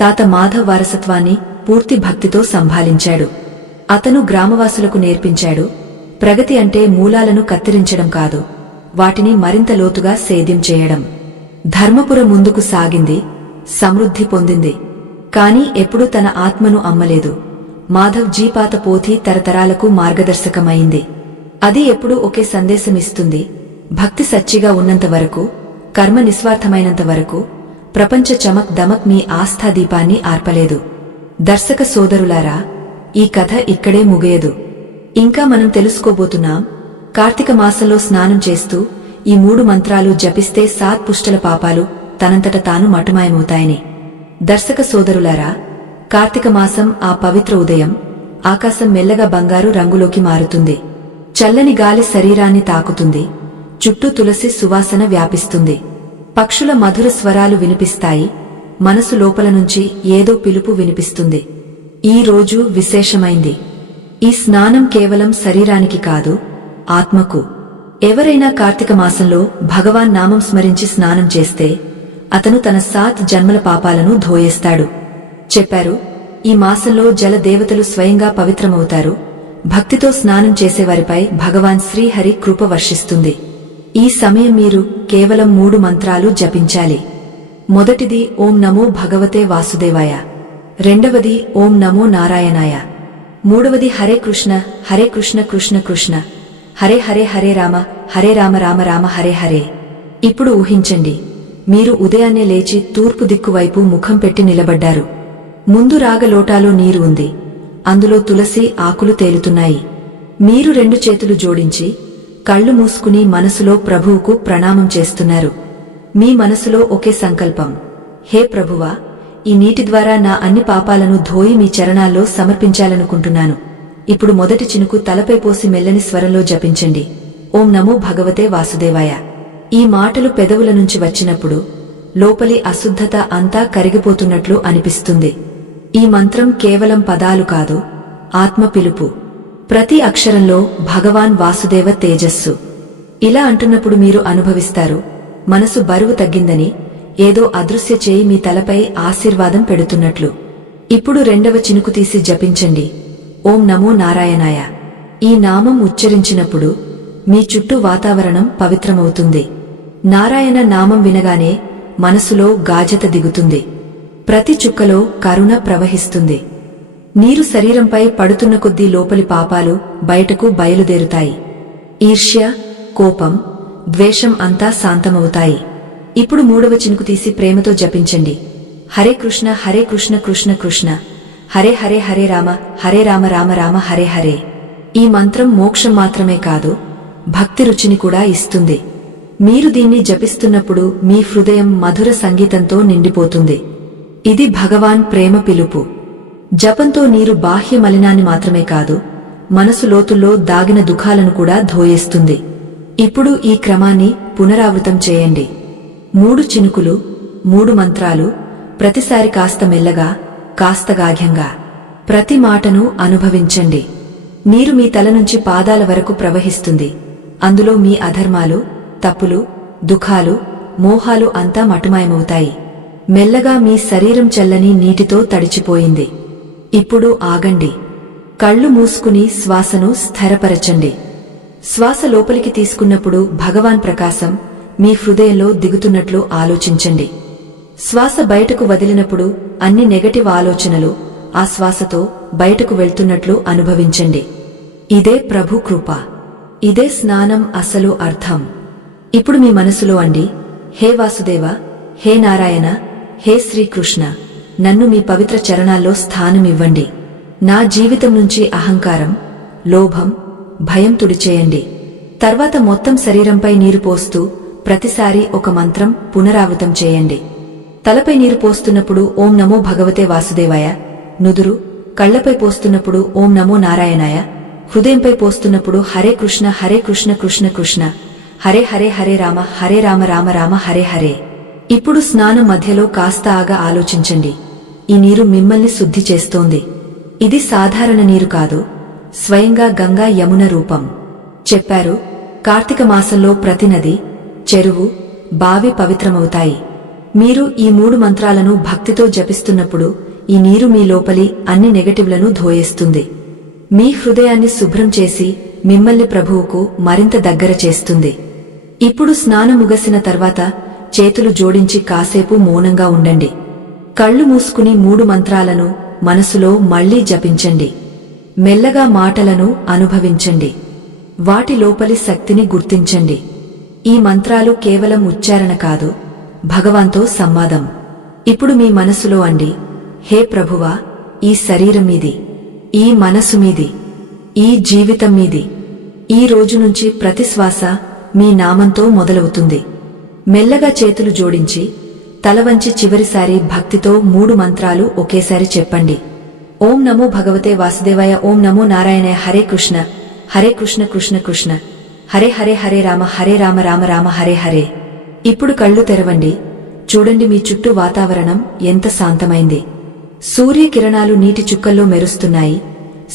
తాత మాధవ్ వారసత్వాన్ని పూర్తి భక్తితో సంభాళించాడు. అతను గ్రామవాసులకు నేర్పించాడు, ప్రగతి అంటే మూలాలను కత్తిరించడం కాదు, వాటిని మరింత లోతుగా సేద్యం చేయడం. ధర్మపుర ముందుకు సాగింది, సమృద్ధి పొందింది. కాని ఎప్పుడూ తన ఆత్మను అమ్మలేదు. మాధవ్ జీ పాత పోథి తరతరాలకు మార్గదర్శకమైంది. అది ఎప్పుడూ ఒకే సందేశమిస్తుంది, భక్తి సచ్చిగా ఉన్నంత వరకు, కర్మ నిస్వార్థమైనంత వరకు, ప్రపంచ చమక్ దమక్ మీ ఆస్థా దీపాన్ని ఆర్పలేదు. దర్శక సోదరులారా, ఈ కథ ఇక్కడే ముగియదు. ఇంకా మనం తెలుసుకోబోతున్నాం, కార్తీక మాసంలో స్నానం చేస్తూ ఈ 3 మంత్రాలు జపిస్తే 7 పుష్టల పాపాలు తనంతట తాను మటుమాయమవుతాయని. దర్శక సోదరులారా, కార్తీక మాసం ఆ పవిత్ర ఉదయం, ఆకాశం మెల్లగా బంగారు రంగులోకి మారుతుంది. చల్లని గాలి శరీరాన్ని తాకుతుంది. చుట్టూ తులసి సువాసన వ్యాపిస్తుంది. పక్షుల మధుర స్వరాలు వినిపిస్తాయి. మనసు లోపల నుంచి ఏదో పిలుపు వినిపిస్తుంది. ఈ రోజు విశేషమైంది. ఈ స్నానం కేవలం శరీరానికి కాదు, ఆత్మకు. ఎవరైనా కార్తీక మాసంలో భగవాన్ నామం స్మరించి స్నానం చేస్తే అతను తన 7 జన్మల పాపాలను ధోయేస్తాడు చెప్పారు. ఈ మాసంలో జల దేవతలు స్వయంగా పవిత్రమవుతారు. భక్తితో స్నానం చేసేవారిపై భగవాన్ శ్రీహరి కృప వర్షిస్తుంది. ఈ సమయం మీరు కేవలం 3 మంత్రాలు జపించాలి. మొదటిది ఓం నమో భగవతే వాసుదేవాయ, రెండవది ఓం నమో నారాయణాయ, మూడవది హరే కృష్ణ కృష్ణ కృష్ణ హరే హరే హరే రామ రామ రామ హరే హరే. ఇప్పుడు ఊహించండి, మీరు ఉదయాన్నే లేచి తూర్పు దిక్కువైపు ముఖం పెట్టి నిలబడ్డారు. ముందు రాగలోటాలో నీరు ఉంది, అందులో తులసి ఆకులు తేలుతున్నాయి. మీరు 2 చేతులు జోడించి కళ్ళు మూసుకుని మనసులో ప్రభువుకు ప్రణామం చేస్తున్నారు. మీ మనసులో ఒకే సంకల్పం, హే ప్రభువా, ఈ నీటి ద్వారా నా అన్ని పాపాలను ధోయి మీ చరణాల్లో సమర్పించాలనుకుంటున్నాను. ఇప్పుడు మొదటి చినుకు తలపై పోసి మెల్లని స్వరంలో జపించండి, ఓం నమో భగవతే వాసుదేవాయ. ఈ మాటలు పెదవుల నుంచి వచ్చినప్పుడు లోపలి అశుద్ధత అంతా కరిగిపోతున్నట్లు అనిపిస్తుంది. ఈ మంత్రం కేవలం పదాలు కాదు, ఆత్మ పిలుపు. ప్రతి అక్షరంలో భగవాన్ వాసుదేవ తేజస్సు. ఇలా అంటున్నప్పుడు మీరు అనుభవిస్తారు, మనసు బరువు తగ్గిందని, ఏదో అదృశ్య చేయి మీ తలపై ఆశీర్వాదం పెడుతున్నట్లు. ఇప్పుడు 2వ చినుకు తీసి జపించండి, ఓం నమో నారాయణాయ. ఈ నామం ఉచ్చరించినప్పుడు మీ చుట్టూ వాతావరణం పవిత్రమవుతుంది. నారాయణ నామం వినగానే మనసులో గాజత దిగుతుంది. ప్రతి చుక్కలో కరుణ ప్రవహిస్తుంది. నీరు శరీరంపై పడుతున్న కొద్దీ లోపలి పాపాలు బయటకు బయలుదేరుతాయి. ఈర్ష్య, కోపం, ద్వేషం అంతా శాంతమవుతాయి. ఇప్పుడు 3వ చినుకు తీసి ప్రేమతో జపించండి, హరే కృష్ణ కృష్ణ కృష్ణ హరే హరే హరే రామ రామ రామ హరే హరే. ఈ మంత్రం మోక్షం మాత్రమే కాదు, భక్తి రుచిని కూడా ఇస్తుంది. మీరు దీన్ని జపిస్తున్నప్పుడు మీ హృదయం మధుర సంగీతంతో నిండిపోతుంది. ఇది భగవాన్ ప్రేమ పిలుపు. జపంతో నీరు బాహ్య మలినాన్ని మాత్రమే కాదు, మనసు లోతుల్లో దాగిన దుఃఖాలను కూడా ధోయేస్తుంది. ఇప్పుడు ఈ క్రమాన్ని పునరావృతం చేయండి. 3 చినుకులు, 3 మంత్రాలు, ప్రతిసారి కాస్త మెల్లగా, కాస్త గాఢ్యంగా. ప్రతి మాటను అనుభవించండి. నీరు మీ తల నుంచి పాదాల వరకు ప్రవహిస్తుంది. అందులో మీ అధర్మాలు, తప్పులు, దుఃఖాలు, మోహాలు అంతా మటుమాయమవుతాయి. మెల్లగా మీ శరీరం చల్లని నీటితో తడిచిపోయింది. ఇప్పుడు ఆగండి. కళ్ళు మూసుకుని శ్వాసను స్థిరపరచండి. శ్వాస లోపలికి తీసుకున్నప్పుడు భగవాన్ ప్రకాశం మీ హృదయంలో దిగుతున్నట్లు ఆలోచించండి. శ్వాస బయటకు వదిలినప్పుడు అన్ని నెగటివ్ ఆలోచనలు ఆ శ్వాసతో బయటకు వెళ్తున్నట్లు అనుభవించండి. ఇదే ప్రభు కృప. ఇదే స్నానం అసలు అర్థం. ఇప్పుడు మీ మనసులో అండి, హే వాసుదేవ, హే నారాయణ, హే శ్రీకృష్ణ, నన్ను మీ పవిత్ర చరణాల్లో స్థానమివ్వండి. నా జీవితం నుంచి అహంకారం, లోభం, భయం తుడిచేయండి. తర్వాత మొత్తం శరీరంపై నీరు పోస్తూ ప్రతిసారి ఒక మంత్రం పునరావృతం చేయండి. తలపై నీరు పోస్తున్నప్పుడు ఓం నమో భగవతే వాసుదేవాయ, నుదురు, కళ్లపై పోస్తున్నప్పుడు ఓం నమో నారాయణాయ, హృదయంపై పోస్తున్నప్పుడు హరే కృష్ణ కృష్ణ కృష్ణ హరే హరే హరే రామ రామ రామ హరే హరే. ఇప్పుడు స్నానం మధ్యలో కాస్త ఆగా ఆలోచించండి. ఈ నీరు మిమ్మల్ని శుద్ధి చేస్తోంది. ఇది సాధారణ నీరు కాదు, స్వయంగా గంగా యమున రూపం. చెప్పారు, కార్తీక మాసంలో ప్రతి నది, చెరువు, బావి పవిత్రమవుతాయి. మీరు ఈ 3 మంత్రాలను భక్తితో జపిస్తున్నప్పుడు ఈ నీరు మీ లోపలి అన్ని నెగటివ్లను ధోయేస్తుంది. మీ హృదయాన్ని శుభ్రం చేసి మిమ్మల్ని ప్రభువుకు మరింత దగ్గర చేస్తుంది. ఇప్పుడు స్నానం ముగిసిన తర్వాత చేతులు జోడించి కాసేపు మౌనంగా ఉండండి. కళ్ళు మూసుకుని 3 మంత్రాలను మనసులో మళ్లీ జపించండి. మెల్లగా మాటలను అనుభవించండి. వాటి లోపలి శక్తిని గుర్తించండి. ఈ మంత్రాలు కేవలం ఉచ్చారణ కాదు, భగవాన్తో సంవాదం. ఇప్పుడు మీ మనసులో అండి, హే ప్రభువా, ఈ శరీరం మీది, ఈ మనసు మీది, ఈ జీవితం మీది. ఈ రోజు నుంచి ప్రతి శ్వాస మీ నామంతో మొదలవుతుంది. మెల్లగా చేతులు జోడించి తల వంచి చివరిసారి భక్తితో 3 మంత్రాలు ఒకేసారి చెప్పండి. ఓం నమో భగవతే వాసుదేవాయ, ఓం నమో నారాయణాయ, హరే కృష్ణ కృష్ణ కృష్ణ హరే హరే హరే రామ రామ రామ హరే హరే. ఇప్పుడు కళ్ళు తెరవండి. చూడండి, మీ చుట్టూ వాతావరణం ఎంత శాంతమైంది. సూర్యకిరణాలు నీటి చుక్కల్లో మెరుస్తున్నాయి,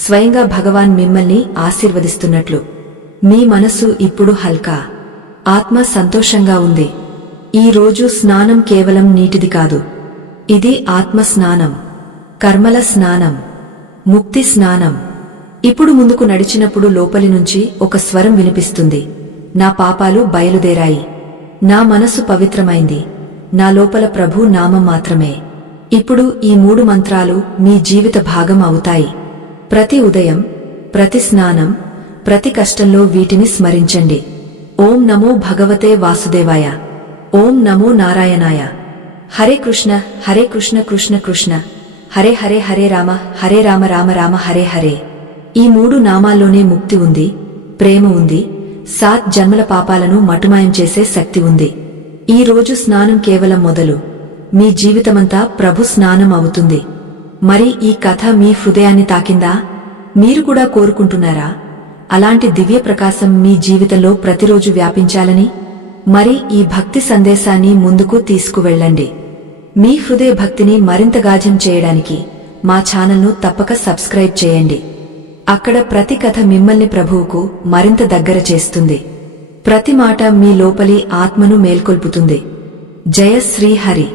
స్వయంగా భగవాన్ మిమ్మల్ని ఆశీర్వదిస్తున్నట్లు. మీ మనసు ఇప్పుడు హల్కా, ఆత్మ సంతోషంగా ఉంది. ఈ రోజు స్నానం కేవలం నీటిది కాదు, ఇది ఆత్మ స్నానం, కర్మల స్నానం, ముక్తి స్నానం. ఇప్పుడు ముందుకు నడిచినప్పుడు లోపలి నుంచి ఒక స్వరం వినిపిస్తుంది, నా పాపాలు బయలుదేరాయి. నా మనసు పవిత్రమైంది. నా లోపల ప్రభు నామం మాత్రమే. ఇప్పుడు ఈ 3 మంత్రాలు మీ జీవిత భాగం అవుతాయి. ప్రతి ఉదయం, ప్రతి స్నానం, ప్రతి కష్టంలో వీటిని స్మరించండి. ఓం నమో భగవతే వాసుదేవాయ. ఓం నమో నారాయణాయ. హరే కృష్ణ కృష్ణ కృష్ణ హరే హరే హరే రామ రామ రామ హరే హరే. ఈ 3 నామాల్లోనే ముక్తి ఉంది, ప్రేమ ఉంది, 7 జన్మల పాపాలను మటుమాయం చేసే శక్తి ఉంది. ఈ రోజు స్నానం కేవలం మొదలు. మీ జీవితమంతా ప్రభు స్నానం అవుతుంది. మరి ఈ కథ మీ హృదయాన్ని తాకిందా? మీరు కూడా కోరుకుంటున్నారా అలాంటి దివ్య ప్రకాశం మీ జీవితంలో ప్రతిరోజు వ్యాపించాలని? మరి ఈ భక్తి సందేశాన్ని ముందుకు తీసుకువెళ్ళండి. మీ హృదయ భక్తిని మరింత గాఢం చేయడానికి మా ఛానల్ను తప్పక సబ్స్క్రైబ్ చేయండి. అక్కడ ప్రతి కథ మిమ్మల్ని ప్రభువుకు మరింత దగ్గర చేస్తుంది. ప్రతి మాట మీ లోపలి ఆత్మను మేల్కొల్పుతుంది. జయ శ్రీహరి.